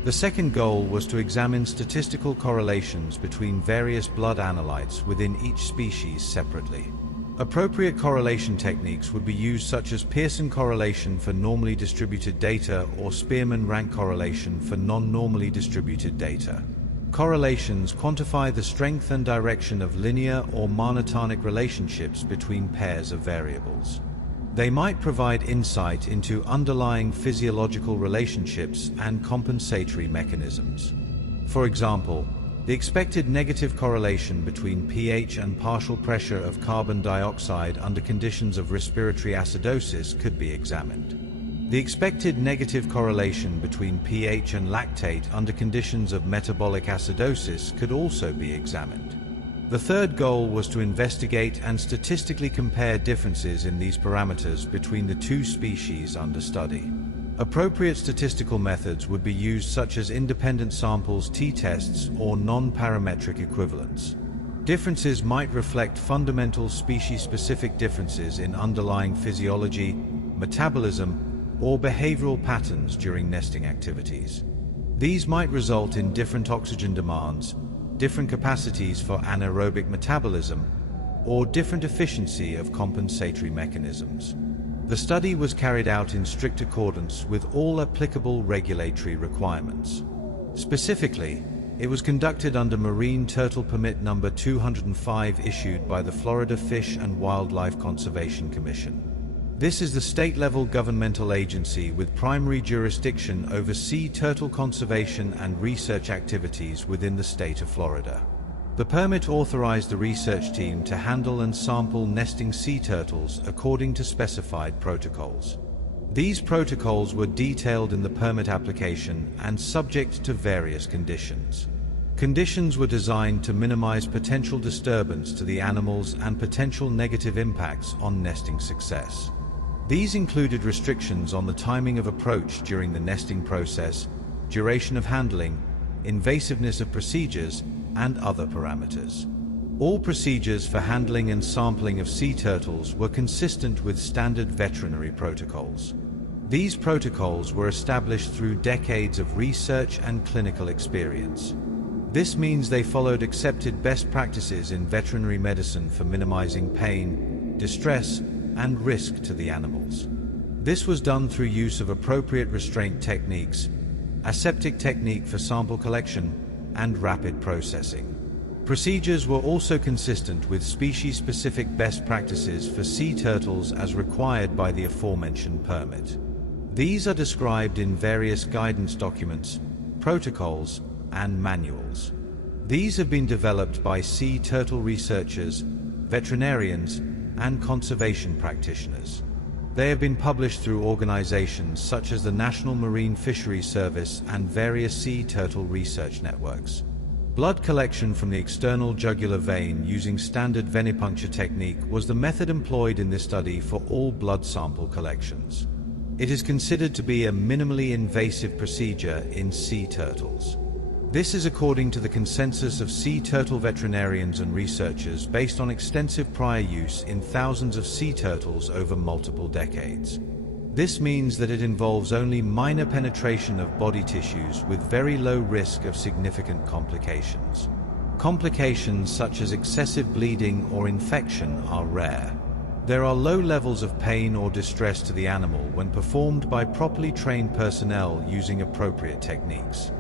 The second goal was to examine statistical correlations between various blood analytes within each species separately. Appropriate correlation techniques would be used, such as Pearson correlation for normally distributed data or Spearman rank correlation for non-normally distributed data. Correlations quantify the strength and direction of linear or monotonic relationships between pairs of variables. They might provide insight into underlying physiological relationships and compensatory mechanisms. For example, the expected negative correlation between pH and partial pressure of carbon dioxide under conditions of respiratory acidosis could be examined. The expected negative correlation between pH and lactate under conditions of metabolic acidosis could also be examined. The third goal was to investigate and statistically compare differences in these parameters between the two species under study. Appropriate statistical methods would be used, such as independent samples t-tests or non-parametric equivalents. Differences might reflect fundamental species-specific differences in underlying physiology, metabolism, or behavioral patterns during nesting activities. These might result in different oxygen demands, different capacities for anaerobic metabolism, or different efficiency of compensatory mechanisms. The study was carried out in strict accordance with all applicable regulatory requirements. Specifically, it was conducted under Marine Turtle Permit number 205 issued by the Florida Fish and Wildlife Conservation Commission. This is the state-level governmental agency with primary jurisdiction over sea turtle conservation and research activities within the state of Florida. The permit authorized the research team to handle and sample nesting sea turtles according to specified protocols. These protocols were detailed in the permit application and subject to various conditions. Conditions were designed to minimize potential disturbance to the animals and potential negative impacts on nesting success. These included restrictions on the timing of approach during the nesting process, duration of handling, invasiveness of procedures, and other parameters. All procedures for handling and sampling of sea turtles were consistent with standard veterinary protocols. These protocols were established through decades of research and clinical experience. This means they followed accepted best practices in veterinary medicine for minimizing pain, distress, and risk to the animals. This was done through use of appropriate restraint techniques, aseptic technique for sample collection, and rapid processing. Procedures were also consistent with species-specific best practices for sea turtles as required by the aforementioned permit. These are described in various guidance documents, protocols, and manuals. These have been developed by sea turtle researchers, veterinarians, and conservation practitioners. They have been published through organizations such as the National Marine Fisheries Service and various sea turtle research networks. Blood collection from the external jugular vein using standard venipuncture technique was the method employed in this study for all blood sample collections. It is considered to be a minimally invasive procedure in sea turtles. This is according to the consensus of sea turtle veterinarians and researchers based on extensive prior use in thousands of sea turtles over multiple decades. This means that it involves only minor penetration of body tissues with very low risk of significant complications. Complications such as excessive bleeding or infection are rare. There are low levels of pain or distress to the animal when performed by properly trained personnel using appropriate techniques.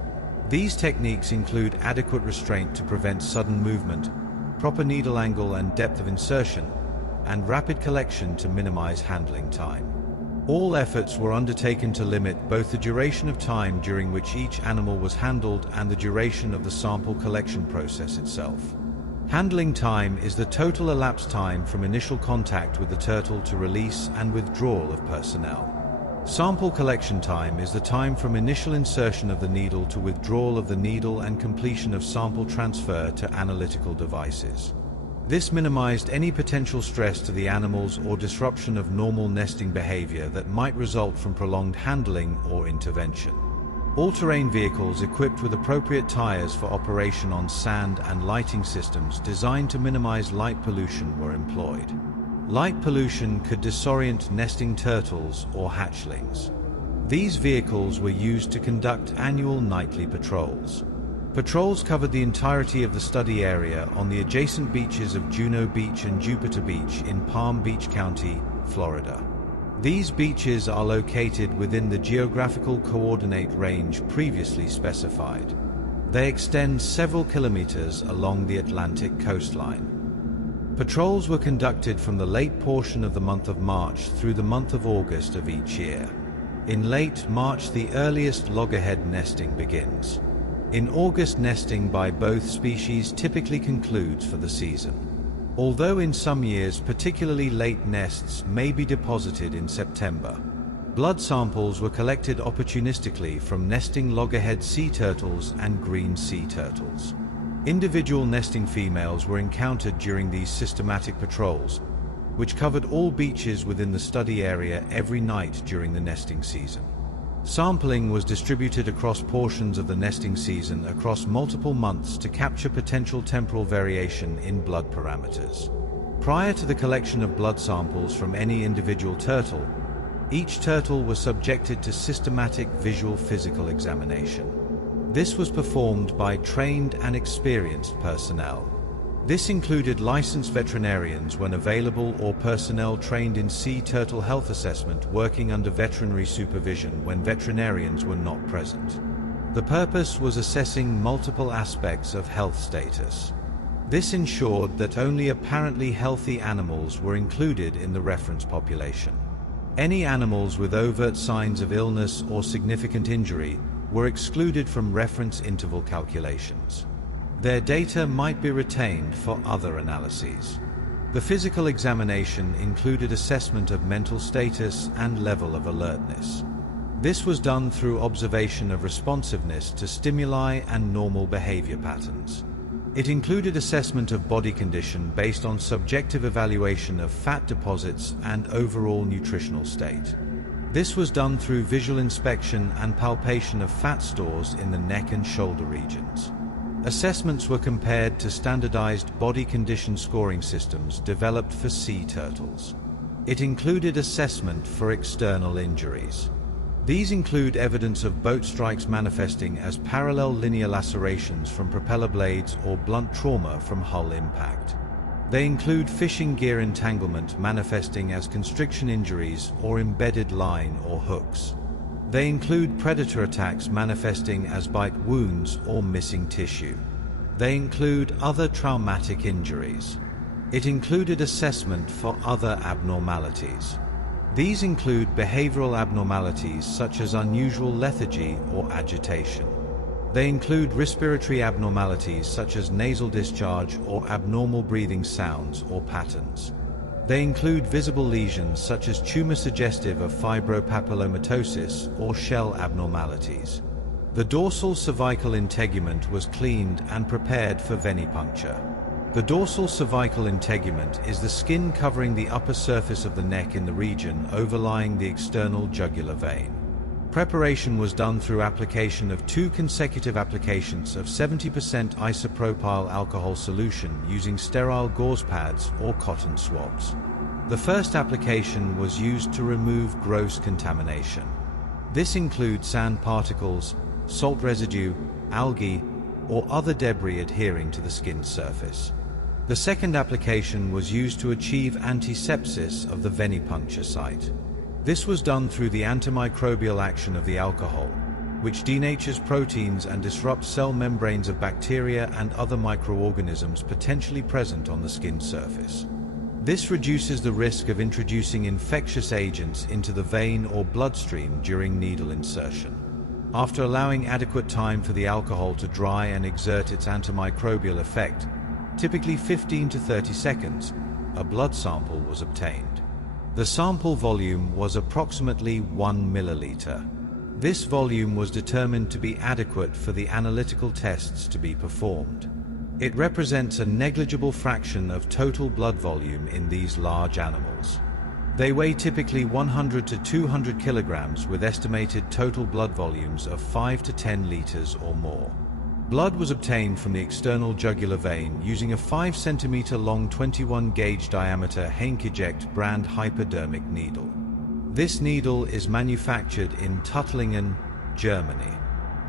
These techniques include adequate restraint to prevent sudden movement, proper needle angle and depth of insertion, and rapid collection to minimize handling time. All efforts were undertaken to limit both the duration of time during which each animal was handled and the duration of the sample collection process itself. Handling time is the total elapsed time from initial contact with the turtle to release and withdrawal of personnel. Sample collection time is the time from initial insertion of the needle to withdrawal of the needle and completion of sample transfer to analytical devices. This minimized any potential stress to the animals or disruption of normal nesting behavior that might result from prolonged handling or intervention. All-terrain vehicles equipped with appropriate tires for operation on sand and lighting systems designed to minimize light pollution were employed. Light pollution could disorient nesting turtles or hatchlings. These vehicles were used to conduct annual nightly patrols. Patrols covered the entirety of the study area on the adjacent beaches of Juno Beach and Jupiter Beach in Palm Beach County, Florida. These beaches are located within the geographical coordinate range previously specified. They extend several kilometers along the Atlantic coastline. Patrols were conducted from the late portion of the month of March through the month of August of each year. In late March, the earliest loggerhead nesting begins. In August, nesting by both species typically concludes for the season. Although in some years particularly late nests may be deposited in September. Blood samples were collected opportunistically from nesting loggerhead sea turtles and green sea turtles. Individual nesting females were encountered during these systematic patrols, which covered all beaches within the study area every night during the nesting season. Sampling was distributed across portions of the nesting season across multiple months to capture potential temporal variation in blood parameters. Prior to the collection of blood samples from any individual turtle, each turtle was subjected to systematic visual physical examination. This was performed by trained and experienced personnel. This included licensed veterinarians when available or personnel trained in sea turtle health assessment working under veterinary supervision when veterinarians were not present. The purpose was assessing multiple aspects of health status. This ensured that only apparently healthy animals were included in the reference population. Any animals with overt signs of illness or significant injury were excluded from reference interval calculations. Their data might be retained for other analyses. The physical examination included assessment of mental status and level of alertness. This was done through observation of responsiveness to stimuli and normal behavior patterns. It included assessment of body condition based on subjective evaluation of fat deposits and overall nutritional state. This was done through visual inspection and palpation of fat stores in the neck and shoulder regions. Assessments were compared to standardized body condition scoring systems developed for sea turtles. It included assessment for external injuries. These include evidence of boat strikes manifesting as parallel linear lacerations from propeller blades or blunt trauma from hull impact. They include fishing gear entanglement manifesting as constriction injuries or embedded line or hooks. They include predator attacks manifesting as bite wounds or missing tissue. They include other traumatic injuries. It included assessment for other abnormalities. These include behavioral abnormalities such as unusual lethargy or agitation. They include respiratory abnormalities such as nasal discharge or abnormal breathing sounds or patterns. They include visible lesions such as tumor suggestive of fibropapillomatosis or shell abnormalities. The dorsal cervical integument was cleaned and prepared for venipuncture. The dorsal cervical integument is the skin covering the upper surface of the neck in the region overlying the external jugular vein. Preparation was done through application of 2 consecutive applications of 70% isopropyl alcohol solution using sterile gauze pads or cotton swabs. The first application was used to remove gross contamination. This includes sand particles, salt residue, algae, or other debris adhering to the skin surface. The second application was used to achieve antisepsis of the venipuncture site. This was done through the antimicrobial action of the alcohol, which denatures proteins and disrupts cell membranes of bacteria and other microorganisms potentially present on the skin surface. This reduces the risk of introducing infectious agents into the vein or bloodstream during needle insertion. After allowing adequate time for the alcohol to dry and exert its antimicrobial effect, typically 15 to 30 seconds, a blood sample was obtained. The sample volume was approximately 1 milliliter. This volume was determined to be adequate for the analytical tests to be performed. It represents a negligible fraction of total blood volume in these large animals. They weigh typically 100 to 200 kilograms with estimated total blood volumes of 5 to 10 liters or more. Blood was obtained from the external jugular vein using a 5 centimeter long 21 gauge diameter Heinkeject brand hypodermic needle. This needle is manufactured in Tuttlingen, Germany.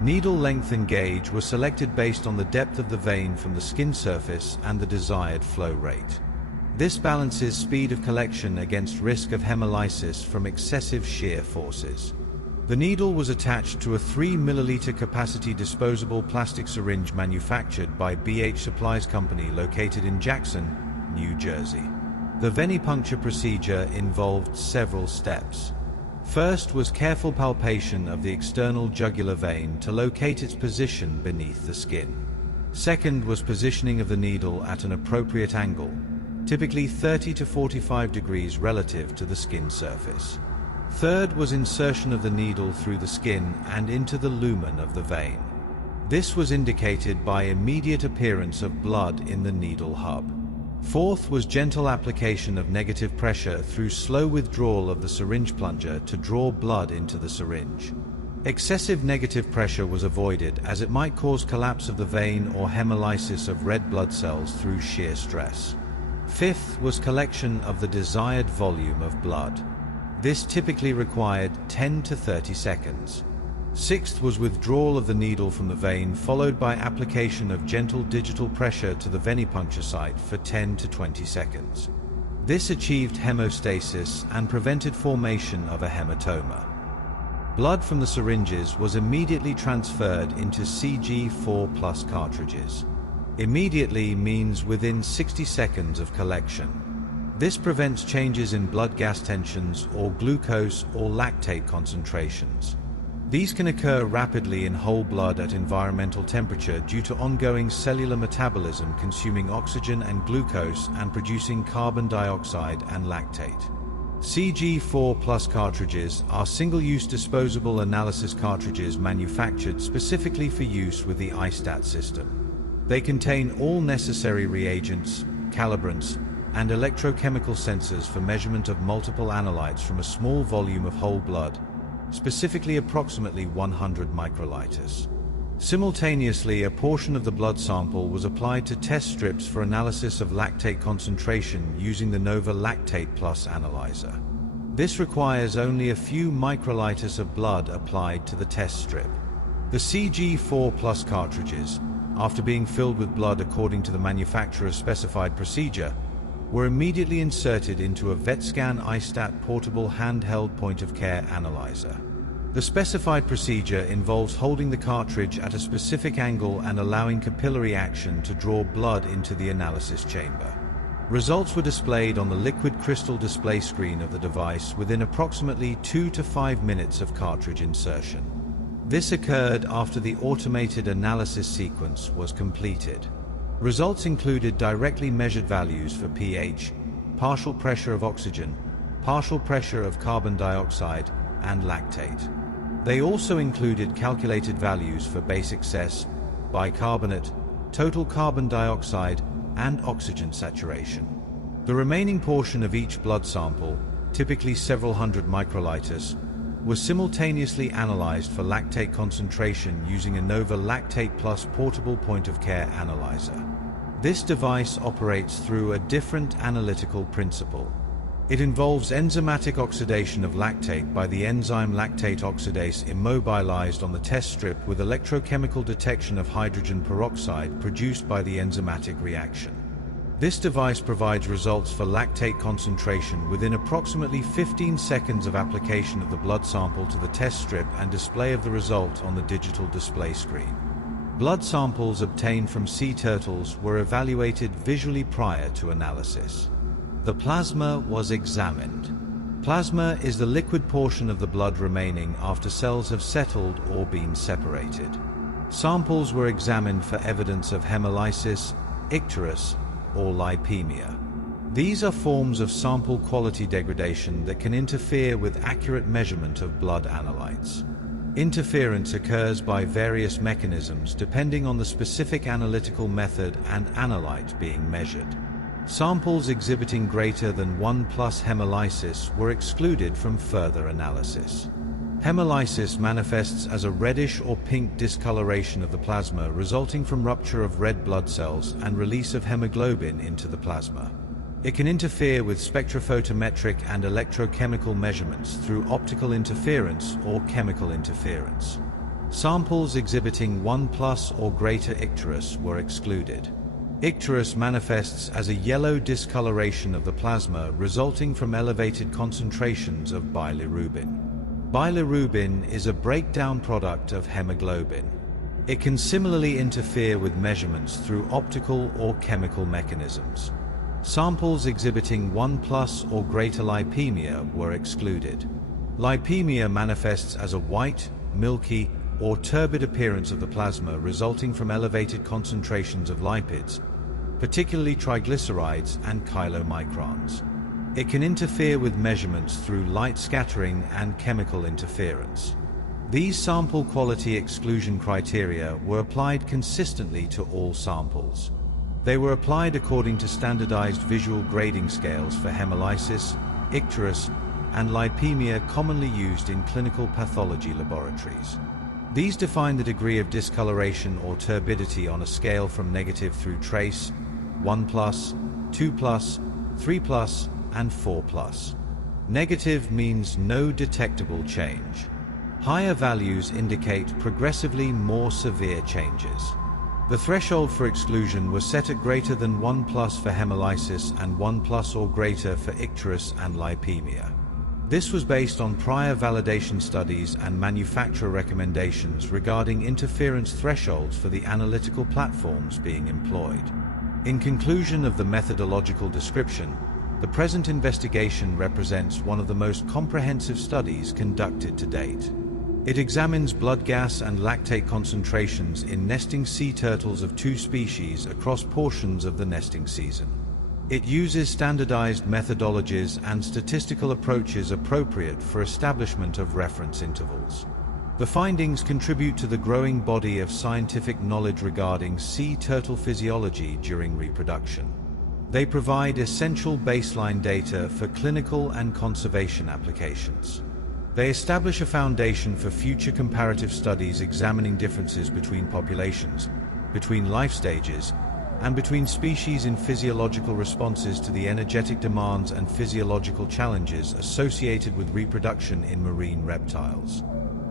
Needle length and gauge were selected based on the depth of the vein from the skin surface and the desired flow rate. This balances speed of collection against risk of hemolysis from excessive shear forces. The needle was attached to a 3 milliliter capacity disposable plastic syringe manufactured by BH Supplies Company located in Jackson, New Jersey. The venipuncture procedure involved several steps. First was careful palpation of the external jugular vein to locate its position beneath the skin. Second was positioning of the needle at an appropriate angle, typically 30 to 45 degrees relative to the skin surface. Third was insertion of the needle through the skin and into the lumen of the vein. This was indicated by immediate appearance of blood in the needle hub. Fourth was gentle application of negative pressure through slow withdrawal of the syringe plunger to draw blood into the syringe. Excessive negative pressure was avoided as it might cause collapse of the vein or hemolysis of red blood cells through shear stress. Fifth was collection of the desired volume of blood. This typically required 10 to 30 seconds. Sixth was withdrawal of the needle from the vein followed by application of gentle digital pressure to the venipuncture site for 10 to 20 seconds. This achieved hemostasis and prevented formation of a hematoma. Blood from the syringes was immediately transferred into CG4+ cartridges. Immediately means within 60 seconds of collection. This prevents changes in blood gas tensions or glucose or lactate concentrations. These can occur rapidly in whole blood at environmental temperature due to ongoing cellular metabolism consuming oxygen and glucose and producing carbon dioxide and lactate. CG4+ cartridges are single-use disposable analysis cartridges manufactured specifically for use with the iStat system. They contain all necessary reagents, calibrants, and electrochemical sensors for measurement of multiple analytes from a small volume of whole blood, specifically approximately 100 microliters. Simultaneously, a portion of the blood sample was applied to test strips for analysis of lactate concentration using the Nova Lactate Plus analyzer. This requires only a few microliters of blood applied to the test strip. The CG4+ cartridges, after being filled with blood according to the manufacturer's specified procedure, were immediately inserted into a VetScan iStat portable handheld point-of-care analyzer. The specified procedure involves holding the cartridge at a specific angle and allowing capillary action to draw blood into the analysis chamber. Results were displayed on the liquid crystal display screen of the device within approximately 2 to 5 minutes of cartridge insertion. This occurred after the automated analysis sequence was completed. Results included directly measured values for pH, partial pressure of oxygen, partial pressure of carbon dioxide, and lactate. They also included calculated values for base excess, bicarbonate, total carbon dioxide, and oxygen saturation. The remaining portion of each blood sample, typically several hundred microliters, was simultaneously analyzed for lactate concentration using a Nova Lactate Plus portable point-of-care analyzer. This device operates through a different analytical principle. It involves enzymatic oxidation of lactate by the enzyme lactate oxidase immobilized on the test strip with electrochemical detection of hydrogen peroxide produced by the enzymatic reaction. This device provides results for lactate concentration within approximately 15 seconds of application of the blood sample to the test strip and display of the result on the digital display screen. Blood samples obtained from sea turtles were evaluated visually prior to analysis. The plasma was examined. Plasma is the liquid portion of the blood remaining after cells have settled or been separated. Samples were examined for evidence of hemolysis, icterus, or lipemia. These are forms of sample quality degradation that can interfere with accurate measurement of blood analytes. Interference occurs by various mechanisms depending on the specific analytical method and analyte being measured. Samples exhibiting greater than 1+ hemolysis were excluded from further analysis. Hemolysis manifests as a reddish or pink discoloration of the plasma resulting from rupture of red blood cells and release of hemoglobin into the plasma. It can interfere with spectrophotometric and electrochemical measurements through optical interference or chemical interference. Samples exhibiting 1+ or greater icterus were excluded. Icterus manifests as a yellow discoloration of the plasma resulting from elevated concentrations of bilirubin. Bilirubin is a breakdown product of hemoglobin. It can similarly interfere with measurements through optical or chemical mechanisms. Samples exhibiting 1+ or greater lipemia were excluded. Lipemia manifests as a white, milky, or turbid appearance of the plasma resulting from elevated concentrations of lipids, particularly triglycerides and chylomicrons. It can interfere with measurements through light scattering and chemical interference. These sample quality exclusion criteria were applied consistently to all samples. They were applied according to standardized visual grading scales for hemolysis, icterus, and lipemia commonly used in clinical pathology laboratories. These define the degree of discoloration or turbidity on a scale from negative through trace, 1+, 2+, 3+, and 4+. Negative means no detectable change. Higher values indicate progressively more severe changes. The threshold for exclusion was set at greater than 1+ for hemolysis and 1+ or greater for icterus and lipemia. This was based on prior validation studies and manufacturer recommendations regarding interference thresholds for the analytical platforms being employed. In conclusion of the methodological description, the present investigation represents one of the most comprehensive studies conducted to date. It examines blood gas and lactate concentrations in nesting sea turtles of 2 species across portions of the nesting season. It uses standardized methodologies and statistical approaches appropriate for establishment of reference intervals. The findings contribute to the growing body of scientific knowledge regarding sea turtle physiology during reproduction. They provide essential baseline data for clinical and conservation applications. They establish a foundation for future comparative studies examining differences between populations, between life stages, and between species in physiological responses to the energetic demands and physiological challenges associated with reproduction in marine reptiles.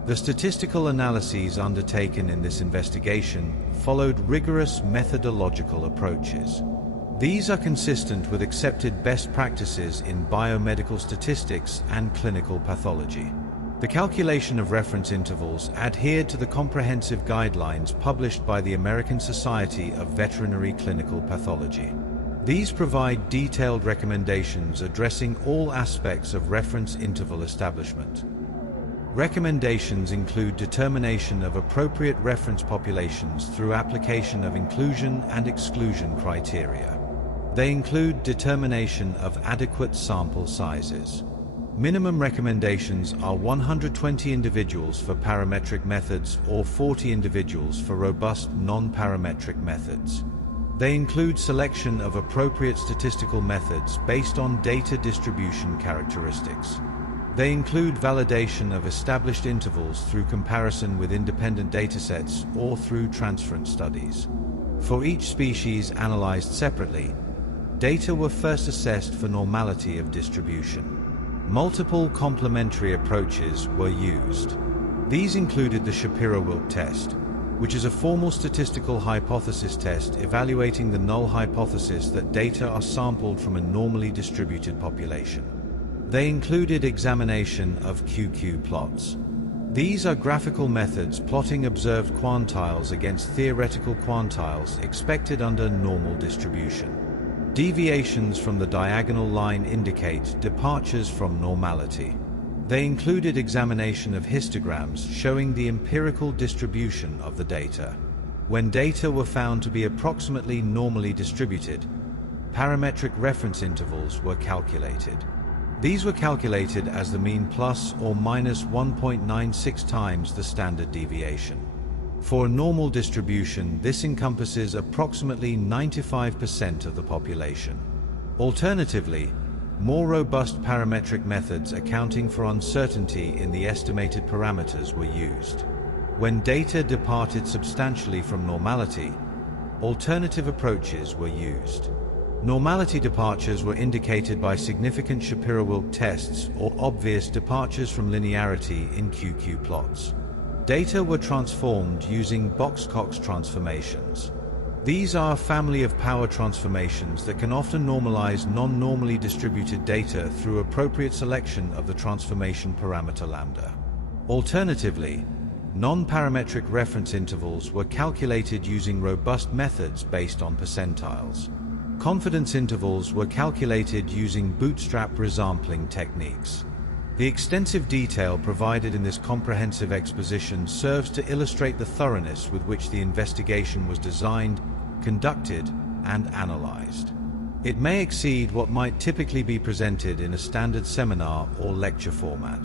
The statistical analyses undertaken in this investigation followed rigorous methodological approaches. These are consistent with accepted best practices in biomedical statistics and clinical pathology. The calculation of reference intervals adhered to the comprehensive guidelines published by the American Society of Veterinary Clinical Pathology. These provide detailed recommendations addressing all aspects of reference interval establishment. Recommendations include determination of appropriate reference populations through application of inclusion and exclusion criteria. They include determination of adequate sample sizes. Minimum recommendations are 120 individuals for parametric methods or 40 individuals for robust non-parametric methods. They include selection of appropriate statistical methods based on data distribution characteristics. They include validation of established intervals through comparison with independent datasets or through transference studies. For each species analyzed separately, data were first assessed for normality of distribution. Multiple complementary approaches were used. These included the Shapiro-Wilk test, which is a formal statistical hypothesis test evaluating the null hypothesis that data are sampled from a normally distributed population. They included examination of QQ plots. These are graphical methods plotting observed quantiles against theoretical quantiles expected under normal distribution. Deviations from the diagonal line indicate departures from normality. They included examination of histograms showing the empirical distribution of the data. When data were found to be approximately normally distributed, parametric reference intervals were calculated. These were calculated as the mean plus or minus 1.96 times the standard deviation. For a normal distribution, this encompasses approximately 95% of the population. Alternatively, more robust parametric methods accounting for uncertainty in the estimated parameters were used. When data departed substantially from normality, alternative approaches were used. Normality departures were indicated by significant Shapiro-Wilk tests or obvious departures from linearity in QQ plots. Data were transformed using Box-Cox transformations. These are a family of power transformations that can often normalize non-normally distributed data through appropriate selection of the transformation parameter lambda. Alternatively, non-parametric reference intervals were calculated using robust methods based on percentiles. Confidence intervals were calculated using bootstrap resampling techniques. The extensive detail provided in this comprehensive exposition serves to illustrate the thoroughness with which the investigation was designed, conducted, and analyzed. It may exceed what might typically be presented in a standard seminar or lecture format.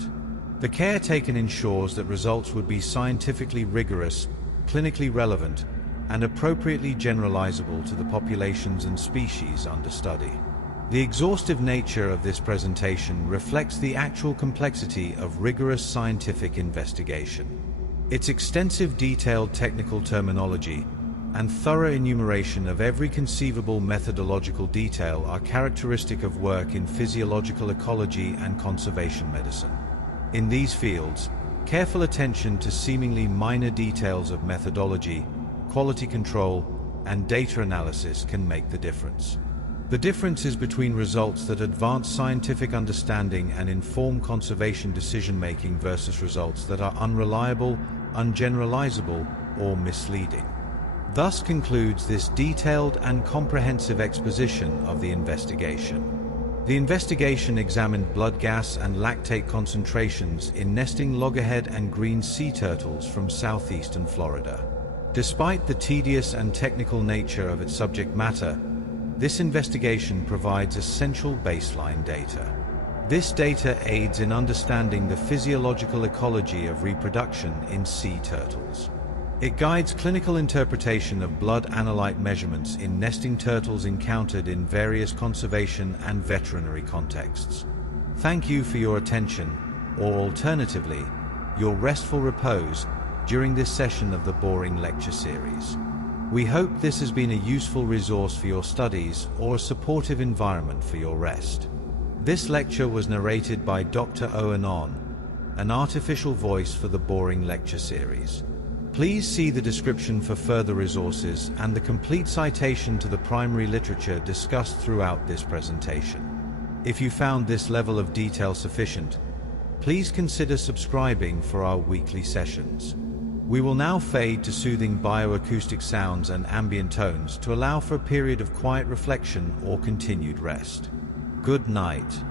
The care taken ensures that results would be scientifically rigorous, clinically relevant, and appropriately generalizable to the populations and species under study. The exhaustive nature of this presentation reflects the actual complexity of rigorous scientific investigation. Its extensive detailed technical terminology and thorough enumeration of every conceivable methodological detail are characteristic of work in physiological ecology and conservation medicine. In these fields, careful attention to seemingly minor details of methodology, quality control, and data analysis can make the difference. The difference is between results that advance scientific understanding and inform conservation decision-making versus results that are unreliable, ungeneralizable, or misleading. Thus concludes this detailed and comprehensive exposition of the investigation. The investigation examined blood gas and lactate concentrations in nesting loggerhead and green sea turtles from southeastern Florida. Despite the tedious and technical nature of its subject matter, this investigation provides essential baseline data. This data aids in understanding the physiological ecology of reproduction in sea turtles. It guides clinical interpretation of blood analyte measurements in nesting turtles encountered in various conservation and veterinary contexts. Thank you for your attention, or alternatively, your restful repose, during this session of the Boring Lecture Series. We hope this has been a useful resource for your studies or a supportive environment for your rest. This lecture was narrated by Dr. Owen On, an artificial voice for the Boring Lecture Series. Please see the description for further resources and the complete citation to the primary literature discussed throughout this presentation. If you found this level of detail sufficient, please consider subscribing for our weekly sessions. We will now fade to soothing bioacoustic sounds and ambient tones to allow for a period of quiet reflection or continued rest. Good night.